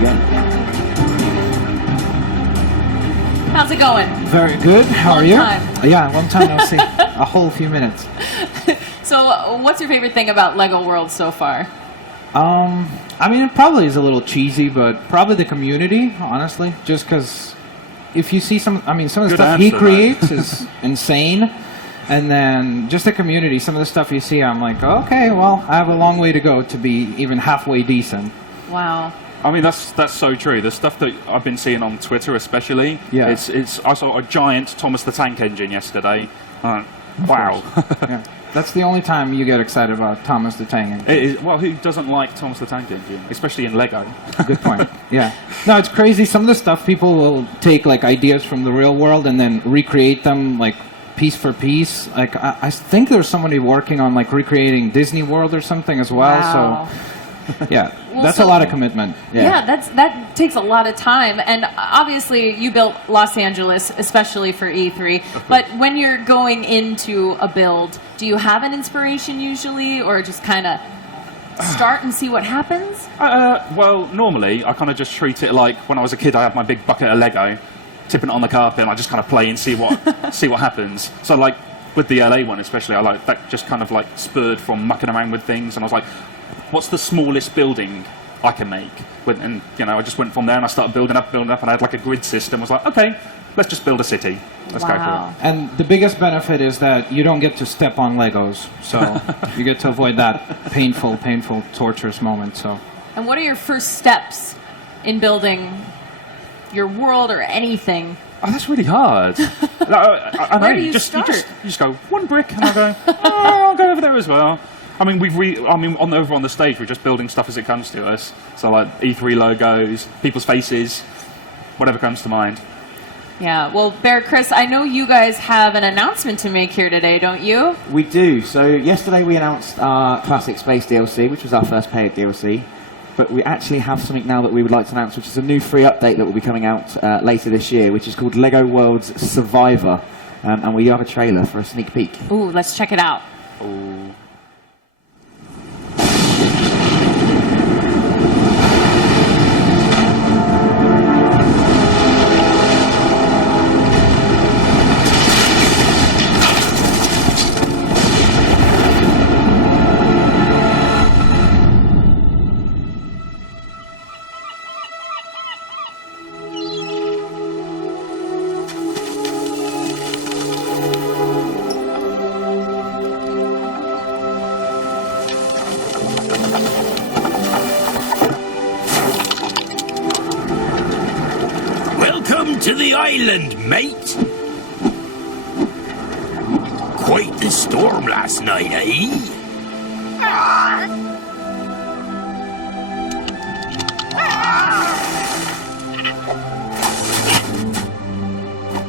How's it going? Very good. How are you? Time. Yeah, long time no see. A whole few minutes. So, what's your favorite thing about LEGO World so far? I mean, it probably is a little cheesy, but probably the community, honestly. Just because if you see some of the stuff he creates is insane. And then just the community, some of the stuff you see, I'm like, okay, well, I have a long way to go to be even halfway decent. Wow. I mean, that's so true. The stuff that I've been seeing on Twitter, especially, I saw a giant Thomas the Tank Engine yesterday. Wow. Yeah. That's the only time you get excited about Thomas the Tank Engine. Well, who doesn't like Thomas the Tank Engine, especially in Lego? Good point. Yeah. No, it's crazy. Some of the stuff people will take like ideas from the real world and then recreate them like piece for piece. Like I think there's somebody working on like recreating Disney World or something as well. Wow. So Yeah, Well, that's so- a lot of commitment. Yeah, that takes a lot of time, and obviously you built Los Angeles especially for E3. But when you're going into a build, do you have an inspiration usually, or just kind of start and see what happens? Well, normally I kind of just treat it like when I was a kid. I had my big bucket of Lego, tipping it on the carpet, and I just kind of play and see what happens. So like with the LA one especially, I like that just kind of like spurred from mucking around with things, and I was like, what's the smallest building I can make? And you know, I just went from there and I started building up, and I had like a grid system. I was like, okay, let's just build a city. Let's go for it. And the biggest benefit is that you don't get to step on Legos, so you get to avoid that painful, torturous moment. So. And what are your first steps in building your world or anything? Oh, that's really hard. I know. Where do you You start? just go one brick, and I go, oh, I'll go over there as well. I mean, over on the stage, we're just building stuff as it comes to us. So like E3 logos, people's faces, whatever comes to mind. Yeah, well, Bear, Chris, I know you guys have an announcement to make here today, don't you? We do. So yesterday we announced our Classic Space DLC, which was our first paid DLC. But we actually have something now that we would like to announce, which is a new free update that will be coming out later this year, which is called LEGO Worlds Survivor. And we have a trailer for a sneak peek. Ooh, let's check it out. Ooh. Welcome to the island, mate. Quite the storm last night, eh?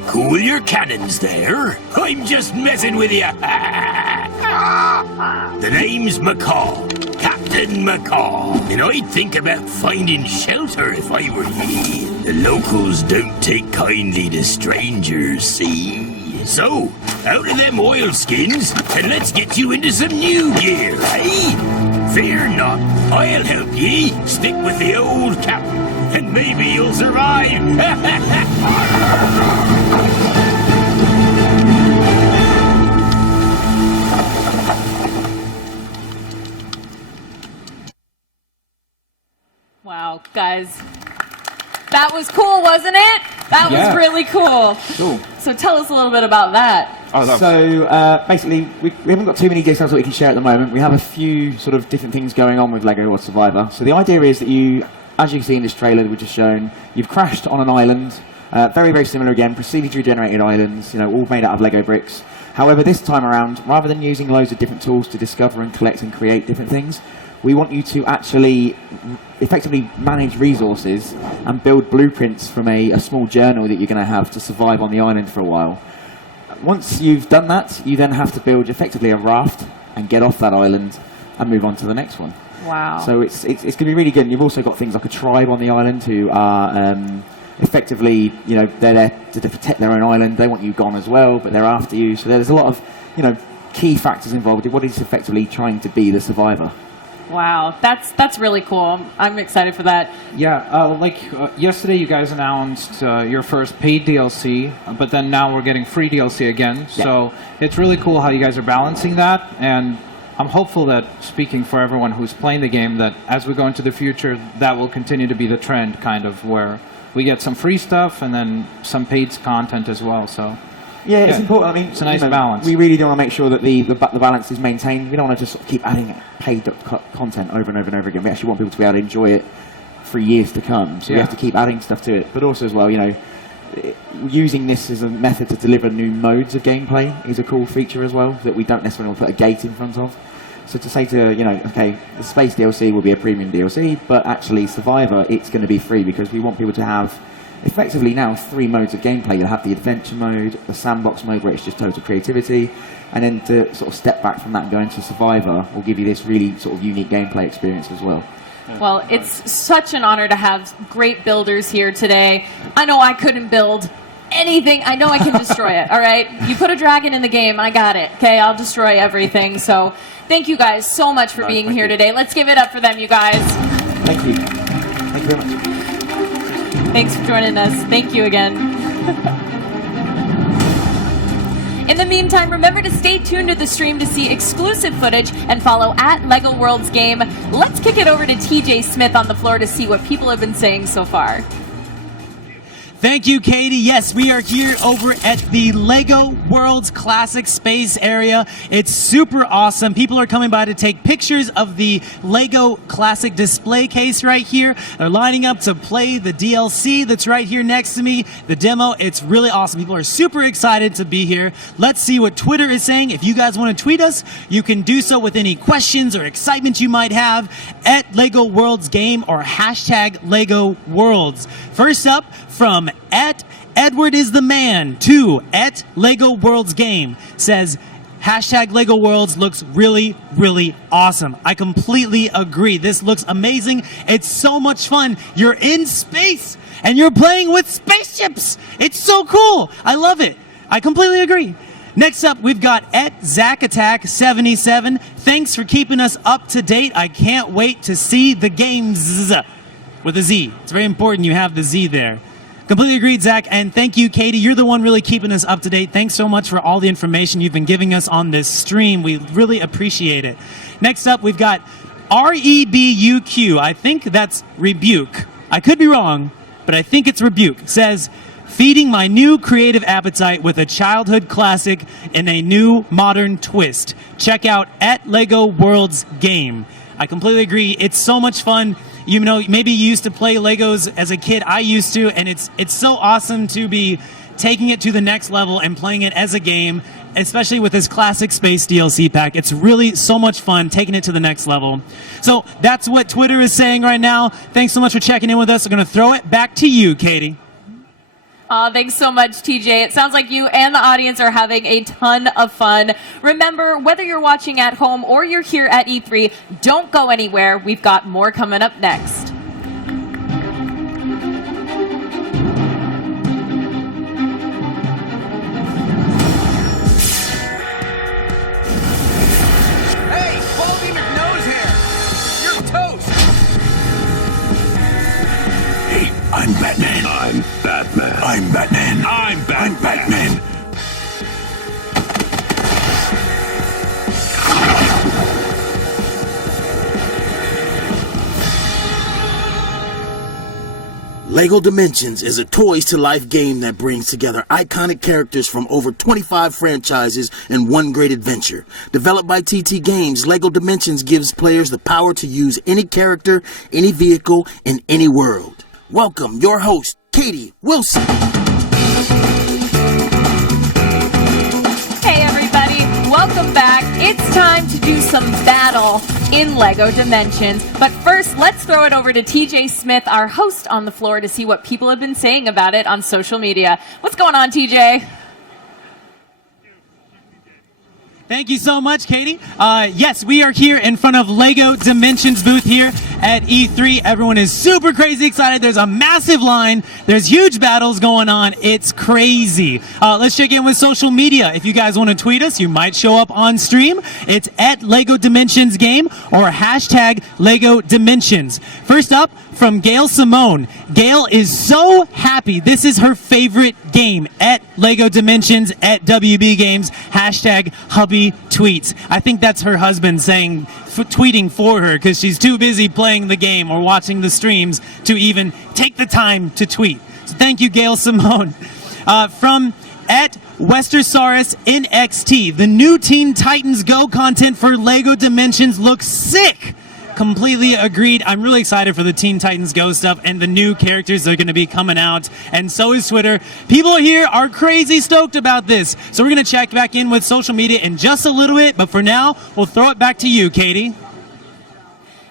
Cool your cannons there. I'm just messing with you. The name's Macaw, Captain Macaw. And I'd think about finding shelter if I were ye. The locals don't take kindly to strangers, see? So, out of them oilskins, and let's get you into some new gear, eh? Fear not, I'll help ye. Stick with the old captain, and maybe you'll survive. Wow, guys. That was cool, wasn't it? That was really cool. Cool. So tell us a little bit about that. So basically, we haven't got too many details that we can share at the moment. We have a few sort of different things going on with LEGO World Survivor. So the idea is that you, as you can see in this trailer that we just shown, you've crashed on an island. Very, very similar again, procedurally generated islands, you know, all made out of Lego bricks. However, this time around, rather than using loads of different tools to discover and collect and create different things, we want you to actually effectively manage resources and build blueprints from a small journal that you're going to have to survive on the island for a while. Once you've done that, you then have to build effectively a raft and get off that island and move on to the next one. Wow. So it's going to be really good. And you've also got things like a tribe on the island who are effectively, you know, they're there to protect their own island. They want you gone as well, but they're after you. So there's a lot of, you know, key factors involved in what is effectively trying to be the survivor. Wow, that's really cool. I'm excited for that. Yeah, yesterday you guys announced your first paid DLC, but then now we're getting free DLC again. Yeah. So it's really cool how you guys are balancing that, and I'm hopeful that, speaking for everyone who's playing the game, that as we go into the future, that will continue to be the trend, kind of, where we get some free stuff and then some paid content as well. So. Yeah, it's important. I mean, it's a nice balance. We really do want to make sure that the balance is maintained. We don't want to just sort of keep adding paid content over and over and over again. We actually want people to be able to enjoy it for years to come. So we have to keep adding stuff to it. But also as well, you know, using this as a method to deliver new modes of gameplay is a cool feature as well that we don't necessarily want to put a gate in front of. So to say to, you know, okay, the Space DLC will be a premium DLC, but actually Survivor, it's going to be free because we want people to have effectively now 3 modes of gameplay. You'll have the adventure mode, the sandbox mode where it's just total creativity, and then to sort of step back from that and go into Survivor will give you this really sort of unique gameplay experience as well. Well, it's such an honor to have great builders here today. I know I couldn't build anything. I know I can destroy it, all right? You put a dragon in the game, I got it, okay? I'll destroy everything. So thank you guys so much for being here today. Let's give it up for them, you guys. Thank you. Thank you very much. Thanks for joining us. Thank you again. In the meantime, remember to stay tuned to the stream to see exclusive footage and follow at LEGO Worlds Game. Let's kick it over to TJ Smith on the floor to see what people have been saying so far. Thank you, Katie. Yes, we are here over at the LEGO Worlds Classic Space area. It's super awesome. People are coming by to take pictures of the LEGO Classic display case right here. They're lining up to play the DLC that's right here next to me, the demo. It's really awesome. People are super excited to be here. Let's see what Twitter is saying. If you guys want to tweet us, you can do so with any questions or excitement you might have at LEGO Worlds Game or hashtag LEGO Worlds. First up, from at Edward is the man to at LEGO Worlds Game says, hashtag LEGO Worlds looks really, really awesome. I completely agree. This looks amazing. It's so much fun. You're in space and you're playing with spaceships. It's so cool. I love it. I completely agree. Next up, we've got at ZachAttack77. Thanks for keeping us up to date. I can't wait to see the games with a Z. It's very important you have the Z there. Completely agreed, Zach, and thank you, Katie. You're the one really keeping us up to date. Thanks so much for all the information you've been giving us on this stream. We really appreciate it. Next up, we've got REBUQ. I think that's rebuke. I could be wrong, but I think it's rebuke. Says, feeding my new creative appetite with a childhood classic in a new modern twist. Check out at LEGO Worlds Game. I completely agree. It's so much fun. You know, maybe you used to play Legos as a kid. I used to, and it's so awesome to be taking it to the next level and playing it as a game, especially with this classic space DLC pack. It's really so much fun taking it to the next level. So that's what Twitter is saying right now. Thanks so much for checking in with us. I'm going to throw it back to you, Katie. Thanks so much, TJ. It sounds like you and the audience are having a ton of fun. Remember, whether you're watching at home or you're here at E3, don't go anywhere. We've got more coming up next. Hey, Baldy McNose here! You're toast! Hey, I'm Batman. I'm Batman. I'm Batman. I'm Batman. I'm Batman. LEGO Dimensions is a toys-to-life game that brings together iconic characters from over 25 franchises in one great adventure. Developed by TT Games, LEGO Dimensions gives players the power to use any character, any vehicle, in any world. Welcome your host, Katie Wilson. Hey everybody, welcome back. It's time to do some battle in LEGO Dimensions. But first, let's throw it over to TJ Smith, our host on the floor, to see what people have been saying about it on social media. What's going on, TJ? Thank you so much, Katie. Yes, we are here in front of LEGO Dimensions booth here at E3. Everyone is super crazy excited. There's a massive line. There's huge battles going on. It's crazy. Let's check in with social media. If you guys want to tweet us, you might show up on stream. It's at LEGO Dimensions Game or hashtag LEGO Dimensions. First up, from Gail Simone. Gail is so happy. This is her favorite game at LEGO Dimensions at WB Games. Hashtag hubby tweets. I think that's her husband saying, tweeting for her because she's too busy playing the game or watching the streams to even take the time to tweet. So thank you, Gail Simone. From at Westersaurus NXT, the new Teen Titans Go content for LEGO Dimensions looks sick. Completely agreed. I'm really excited for the Teen Titans Go stuff and the new characters that are going to be coming out, and so is Twitter. People here are crazy stoked about this, so we're going to check back in with social media in just a little bit, but for now, we'll throw it back to you, Katie.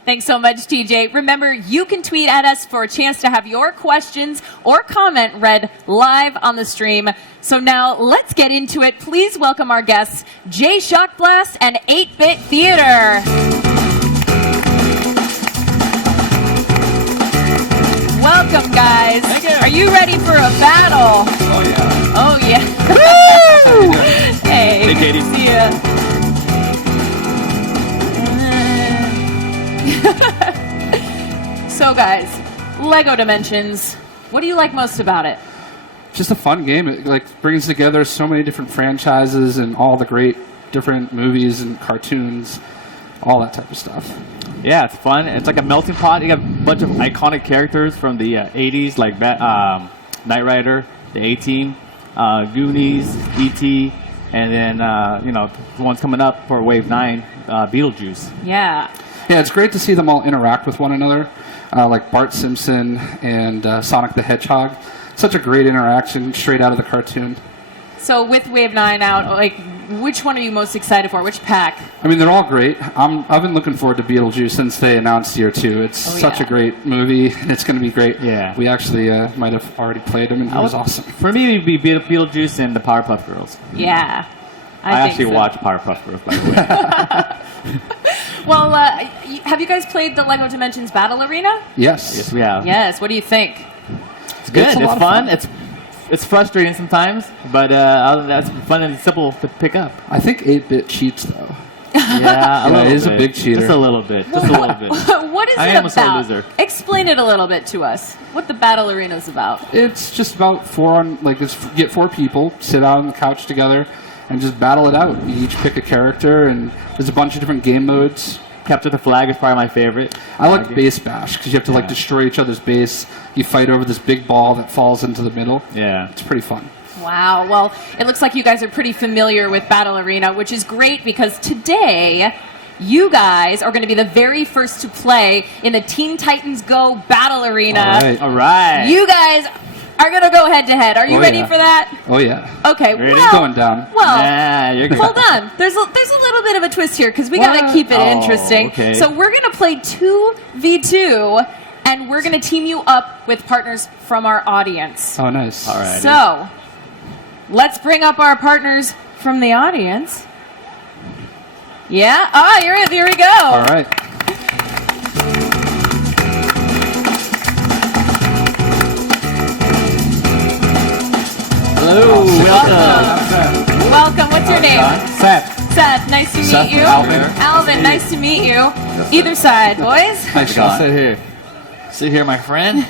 Thanks so much, TJ. Remember, you can tweet at us for a chance to have your questions or comment read live on the stream. So now, let's get into it. Please welcome our guests, Jay Shockblast and 8-Bit Theater. Oh. Oh, yeah. Hey. Hey, Katie. See ya. So, guys, Lego Dimensions. What do you like most about it? Just a fun game. It brings together so many different franchises and all the great different movies and cartoons, all that type of stuff. Yeah, it's fun. It's like a melting pot. You got a bunch of iconic characters from the 80s, like Knight Rider, the A-Team, Goonies, E.T., and then, the ones coming up for Wave 9, Beetlejuice. Yeah. Yeah, it's great to see them all interact with one another, like Bart Simpson and Sonic the Hedgehog. Such a great interaction straight out of the cartoon. So with Wave 9 out, which one are you most excited for? Which pack? I mean, they're all great. I've been looking forward to Beetlejuice since they announced Year 2. It's such a great movie, and it's going to be great. Yeah. We actually might have already played him, and it was awesome. For me, it would be Beetlejuice and the Powerpuff Girls. Yeah. I actually watch Powerpuff Girls, by the way. Well, have you guys played the Lego Dimensions Battle Arena? Yes. Yes, we have. Yes. What do you think? It's good. It's fun. It's frustrating sometimes, but other than that, it's fun and simple to pick up. I think 8-bit cheats, though. Yeah, it is a big cheater. Just a little bit. Just a little bit. What is I it am a sore about? loser. Explain it a little bit to us. What the Battle Arena is about. It's just about get 4 people, sit out on the couch together, and just battle it out. You each pick a character, and there's a bunch of different game modes. Capture the Flag is probably my favorite. I like Base Bash, because you have to destroy each other's base. You fight over this big ball that falls into the middle. Yeah. It's pretty fun. Wow. Well, it looks like you guys are pretty familiar with Battle Arena, which is great because today you guys are going to be the very first to play in the Teen Titans Go Battle Arena. All right. You guys are going to go head-to-head. Are you ready for that? Oh, yeah. Okay. It's going down. Well, you're good. hold on. There's a little bit of a twist here because we got to keep it interesting. Okay. So we're going to play 2v2, and we're going to team you up with partners from our audience. Oh, nice. All right. So let's bring up our partners from the audience. Yeah? Here we go. All right. Hello. Welcome. What's your name? Seth. Seth, nice to meet you. Alvin, nice to meet you. Either side, boys. Nice to sit here. Sit here, my friend.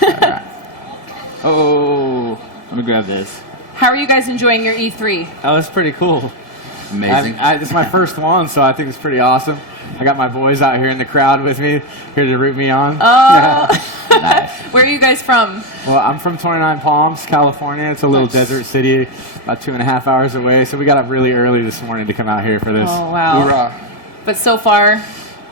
Oh, let me grab this. How are you guys enjoying your E3? Oh, it's pretty cool. Amazing. It's my first one, so I think it's pretty awesome. I got my boys out here in the crowd with me, here to root me on. Oh. Where are you guys from? Well, I'm from 29 Palms, California. It's a little desert city, about 2.5 hours away. So we got up really early this morning to come out here for this. Oh, wow. Hoorah. But so far,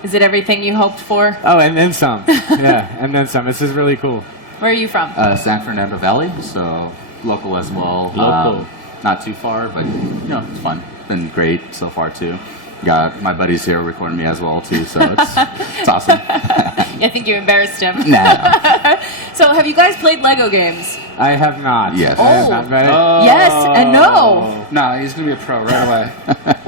is it everything you hoped for? Oh, and then some. Yeah, and then some. This is really cool. Where are you from? San Fernando Valley, so local as well. Local. Not too far, but it's fun. Been great so far too. Got my buddies here recording me as well too, so it's awesome. I think you embarrassed him. Nah. So have you guys played Lego games? I have not. Yes. I have not, but Yes and no. Nah, he's going to be a pro right away.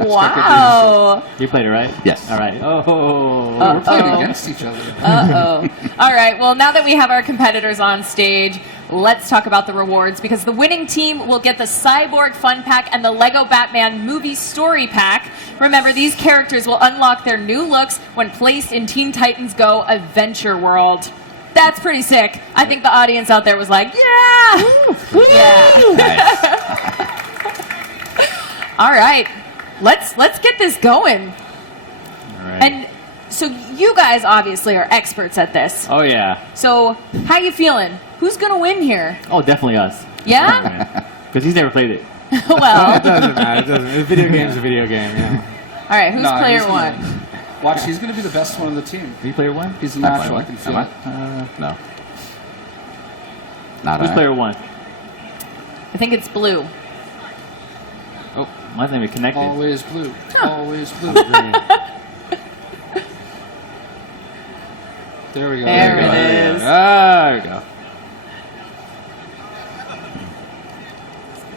Wow. You played it, right? Yes. All right. Oh. We're playing against each other. Uh-oh. All right, well, now that we have our competitors on stage, let's talk about the rewards, because the winning team will get the Cyborg Fun Pack and the Lego Batman Movie Story Pack. Remember, these characters will unlock their new looks when placed in Teen Titans Go Adventure World. That's pretty sick. I think the audience out there was like, yeah! Yeah. All right, let's get this going. All right. And so you guys obviously are experts at this. Oh, yeah. So how you feeling? Who's going to win here? Oh, definitely us. Yeah? Because he's never played it. Well. It doesn't matter. It doesn't. A video game's a video game, yeah. All right, who's player he's one? Watch, he's going to be the best one on the team. Are you player one? He's a natural, I can feel it. No. Not Who's I. player one? I think it's blue. Oh, mine's not even connected. Always blue. Always blue. There we go. There it is. There we go.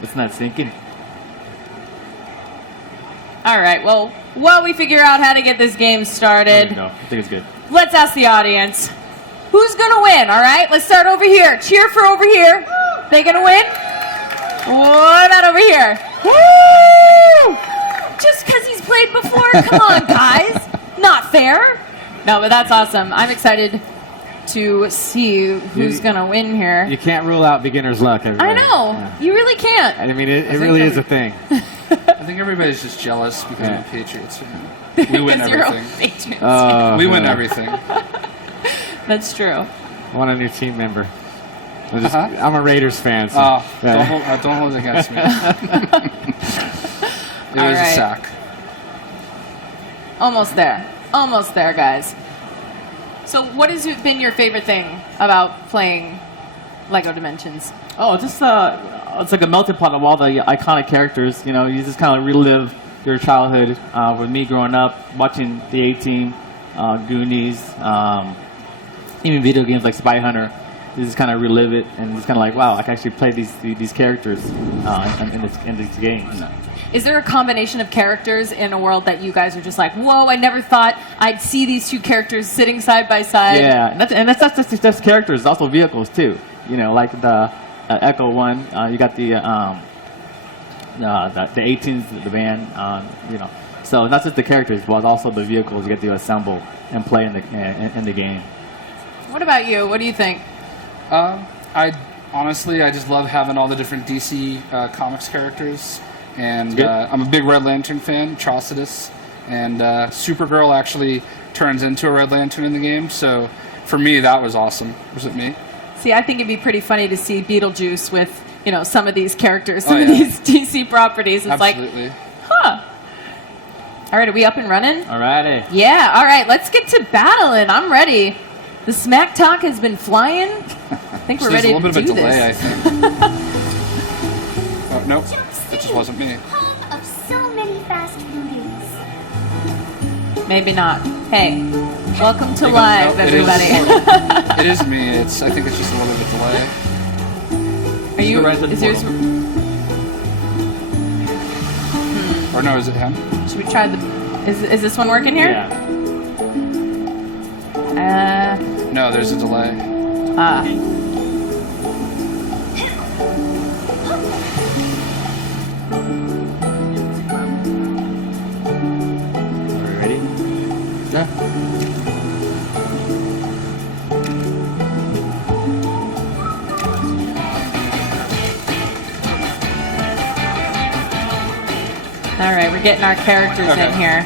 It's not sinking. All right, well, while we figure out how to get this game There started, we go. I think it's good. let's ask the audience. Who's going to win, all right? Let's start over here. Cheer for over here. They going to win? What about over here? Woo! Just because he's played before? Come on, guys. Not fair. No, but that's awesome. I'm excited to see who's going to win here. You can't rule out beginner's luck. Everybody. I know. Yeah. You really can't. I mean, it really is a thing. I think everybody's just jealous because of the Patriots. We win everything. Patriots. We win everything. That's true. Want a new team member. I'm a Raiders fan. So, don't hold it against me. It was a sack. Almost there. Almost there, guys. So what has been your favorite thing about playing LEGO Dimensions? Oh, just it's like a melting pot of all the iconic characters. You know, you just kind of relive your childhood. With me growing up, watching the A-Team, Goonies, even video games like Spy Hunter. You just kind of relive it, and it's kind of like, wow, I can actually play these characters in this game. Is there a combination of characters in a world that you guys are just like, whoa, I never thought I'd see these two characters sitting side by side? Yeah, and that's not just characters, it's also vehicles too. You know, like the Echo one, you got the 18s, the van, you know. So not just the characters, but also the vehicles you get to assemble and play in the game. What about you? What do you think? I just love having all the different DC comics characters, and I'm a big Red Lantern fan, Atrocitus, and Supergirl actually turns into a Red Lantern in the game. So for me, that was awesome. Was it me? See, I think it'd be pretty funny to see Beetlejuice with some of these characters, some of these DC properties. It's Absolutely. like, huh. All right, are we up and running? Alrighty. Yeah. All right, let's get to battling. I'm ready. The smack talk has been flying. I think we're ready to do this. There's a little bit of a delay, I think. Oh, nope. That just wasn't me. Home of so many fast foodies. Maybe not. Hey, welcome to live, everybody. It is me. I think it's just a little bit of a delay. Are you? Is yours? Or no, is it him? Should we try the? Is this one working here? Yeah. No, there's a delay. Ah. Are we ready? Yeah. All right, we're getting our characters in here.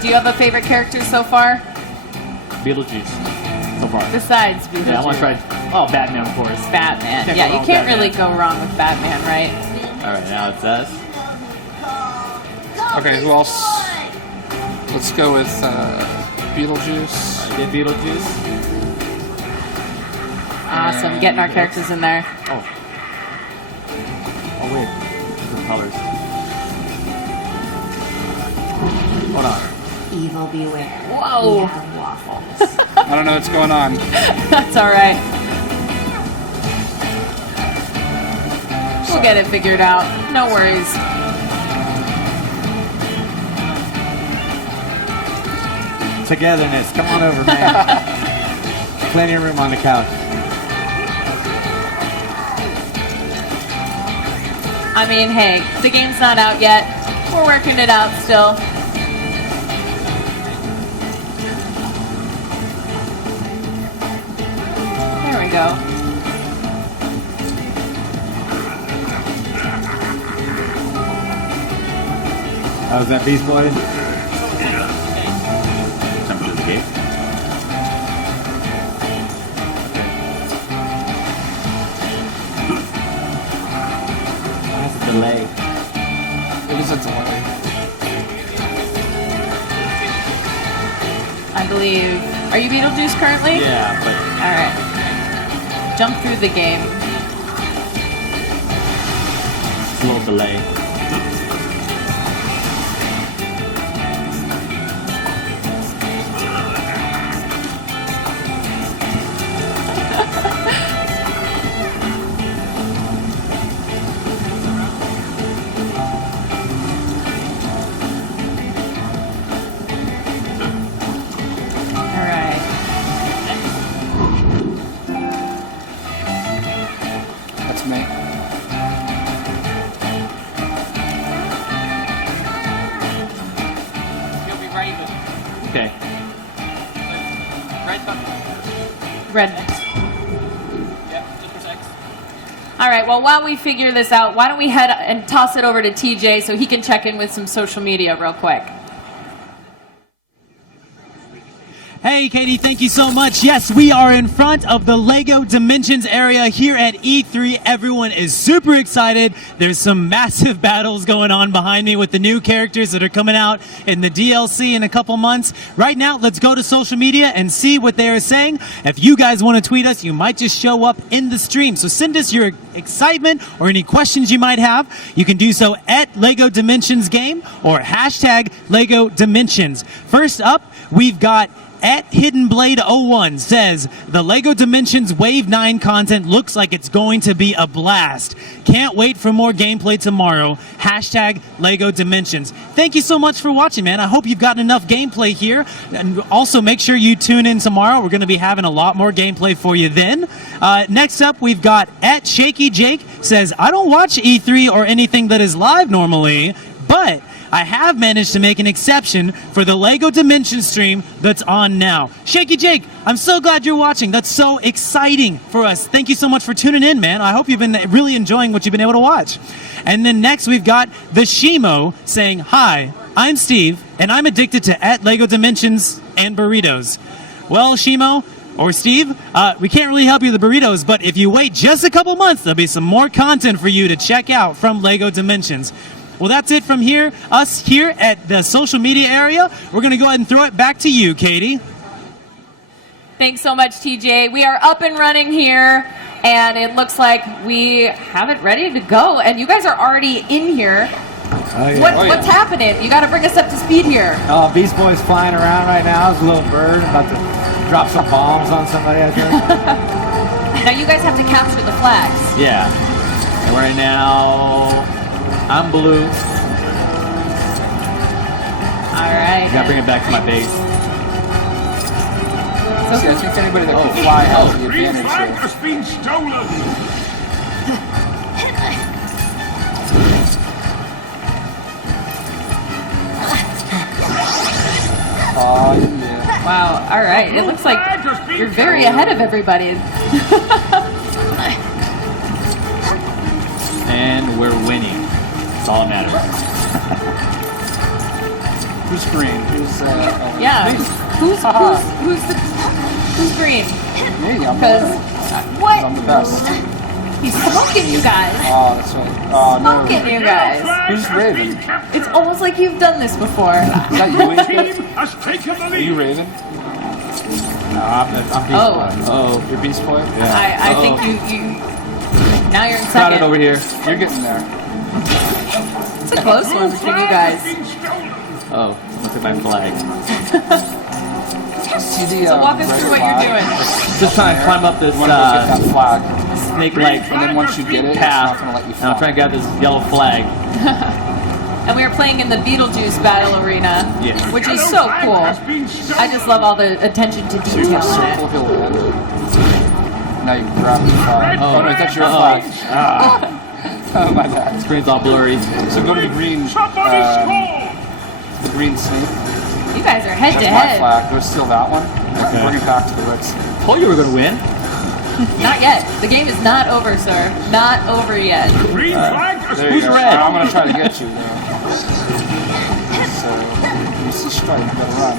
Do you have a favorite character so far? Beetlejuice, so far. Besides Beetlejuice. Yeah, I want to try. Oh, Batman, of course. Batman. Can't Yeah, go you wrong can't with really Batman. go wrong with Batman, right? All right, now it's us. Okay, who else? Let's go with Beetlejuice. I did Beetlejuice. Awesome, getting our characters in there. Oh, wait. Different colors. Hold on. Evil beware. Whoa. We have waffles. I don't know what's going on. That's all right. We'll get it figured out. No worries. Togetherness. Come on over, man. Plenty of room on the couch. I mean, hey, the game's not out yet. We're working it out still. There we go. Oh, is that Beast Boy? Time to the gate. That's a delay. It is a delay. I believe. Are you Beetlejuice currently? Yeah, but. All right. Jump through the game. It's a little delay. red. All right, well, while we figure this out, why don't we head and toss it over to TJ so he can check in with some social media real quick. Hey, Katie, thank you so much. Yes, we are in front of the LEGO Dimensions area here at E3. Everyone is super excited. There's some massive battles going on behind me with the new characters that are coming out in the DLC in a couple months. Right now, let's go to social media and see what they are saying. If you guys want to tweet us, you might just show up in the stream. So send us your excitement or any questions you might have. You can do so at LEGO Dimensions Game or hashtag LEGO Dimensions. First up, we've got at Hidden Blade 01 says, the LEGO Dimensions Wave 9 content looks like it's going to be a blast. Can't wait for more gameplay tomorrow. Hashtag LEGO Dimensions. Thank you so much for watching, man. I hope you've gotten enough gameplay here. And also make sure you tune in tomorrow. We're going to be having a lot more gameplay for you then. Next up, we've got at Shaky Jake says, I don't watch E3 or anything that is live normally, but I have managed to make an exception for the LEGO Dimensions stream that's on now. Shaky Jake, I'm so glad you're watching. That's so exciting for us. Thank you so much for tuning in, man. I hope you've been really enjoying what you've been able to watch. And then next we've got the Shimo saying, hi, I'm Steve, and I'm addicted to at LEGO Dimensions and burritos. Well, Shimo, or Steve, we can't really help you with the burritos, but if you wait just a couple months, there'll be some more content for you to check out from LEGO Dimensions. Well, that's it from here. Us here at the social media area. We're going to go ahead and throw it back to you, Katie. Thanks so much, TJ. We are up and running here, and it looks like we have it ready to go. And you guys are already in here. Oh, yeah. What's happening? You got to bring us up to speed here. Oh, Beast Boy's flying around right now. It's a little bird about to drop some bombs on somebody, I think. Now you guys have to capture the flags. Yeah. And right now, I'm blue. All right. Gotta bring it back to my base. See, I think anybody that can fly has the Green advantage flag here. has been stolen! Oh, yeah. Wow. All right. It looks like you're very ahead of everybody. And we're winning. That's all that matters. Who's green? Who's Yeah. me? Who's green? Me. I'm Because what? I'm the best. He's smoking you guys. Oh, that's right. Oh, no. Smoking you guys. Who's Raven? It's almost like you've done this before. Is that you, Team has taken the Are lead. you Raven? No, I'm Beast Boy. Oh, you're Beast Boy? Yeah. I think you. Now you're in Got it second. over here. You're getting there. It's a close one between you guys. Oh, look at my flag. See the, So walk us through what you're doing. Just trying to climb up this You want to go get that flag. snake-like And then once you get it, it's path. not going to let you And fly. I'm trying to grab this yellow flag. And we are playing in the Beetlejuice battle arena, Yes. which is so cool. I just love all the attention to So you detail can in circle it. hill in. Now you can grab the flag. Oh, no, that's your flag. Oh, my bad. Screen's all blurry. So go to the green, the green snake. You guys are head That's to my head. flag. There's still that one. Bring it back to the red snake. Told you we were going to win. Not yet. The game is not over, sir. Not over yet. Green flag has There been you go. red? I'm going to try to get you there. So, you see stripe, you gotta run.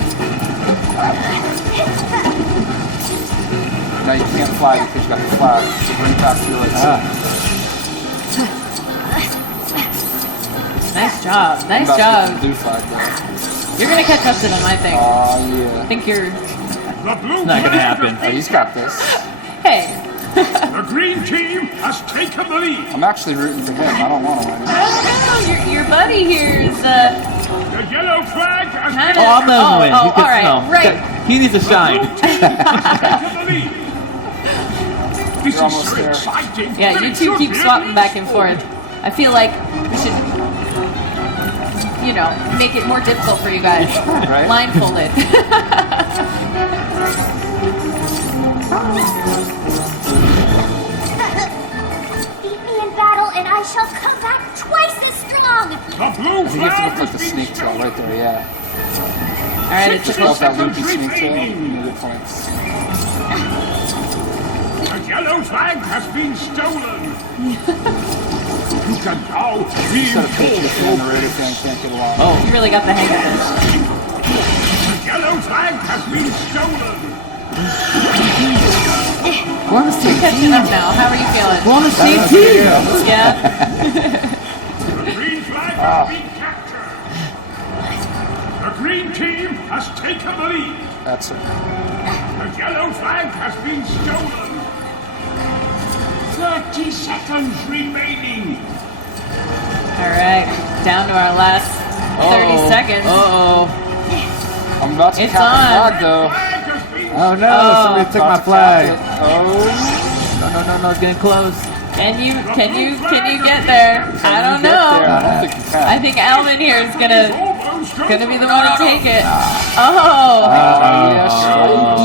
Now you can't fly because you got the flag. So bring it back to your red snake. Nice job. Nice Back to job. the blue flag there. You're going to catch up to them, I think. Oh, yeah. I think you're... The blue It's not going to happen. Oh, he's got this. Hey. The green team has taken the lead. I'm actually rooting for him. I don't want to win. No, your buddy here is... The yellow flag has been Oh, I'm letting him win. Oh, He gets all right, no. right. He needs to shine. taken the lead. This You're is almost so there. exciting. Yeah, but you it two should keep be swapping a back and forth. I feel like we should, you know, make it more difficult for you guys. Right? Blindfolded. Beat me in battle, and I shall come back twice as strong. The blue I think you have to flag look like the snake tail right there, yeah. All right, it's Just supposed love that loopy snake tail. You get points. yellow flag has been stolen. You can now reinforce your base. Oh, you really got the hang of this. The yellow flag has been stolen. You're catching up now. How are you feeling? We're on the same team. Yeah. The green flag has been captured. The green team has taken the lead. That's it. The yellow flag has been stolen. 30 seconds remaining. All right, down to our last 30 seconds. I'm about to It's cap the on. flag, though. Oh no, somebody took my flag. No, it's getting close. Can you get there? I don't know. I don't think you can. I think Alvin here is gonna be the one to take it. Oh.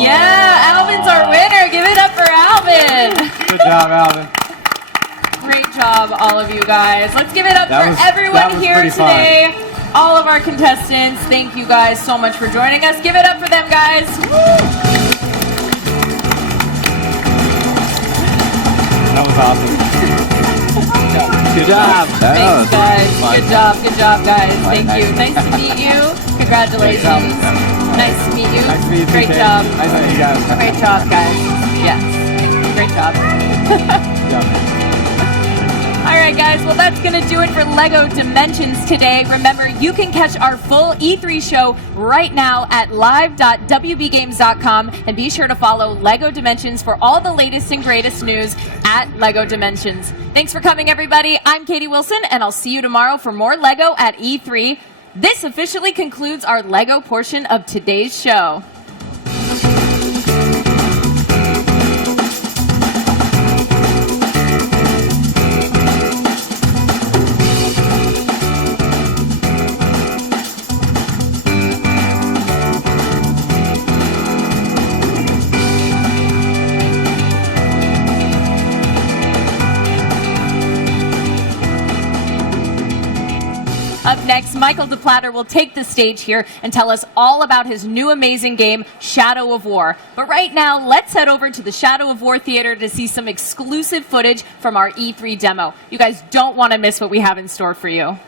Yeah, Alvin's our winner. Give it up for Alvin. Good job, Alvin. Great job, all of you guys. Let's give it up That for was everyone here pretty fun. today. All of our contestants. Thank you guys so much for joining us. Give it up for them, guys. That was awesome. Good job. Thanks, guys. Good job, guys. Thank you. Nice to meet you. Congratulations. Nice to meet you. Nice to meet you. Great Kate. job. Nice to meet you guys. Great job, guys. Yes. Great job. All right, guys. Well, that's going to do it for LEGO Dimensions today. Remember, you can catch our full E3 show right now at live.wbgames.com, and be sure to follow LEGO Dimensions for all the latest and greatest news at LEGO Dimensions. Thanks for coming, everybody. I'm Katie Wilson, and I'll see you tomorrow for more LEGO at E3. This officially concludes our LEGO portion of today's show. Up next, Michael DePlatter will take the stage here and tell us all about his new amazing game, Shadow of War. But right now, let's head over to the Shadow of War Theater to see some exclusive footage from our E3 demo. You guys don't want to miss what we have in store for you.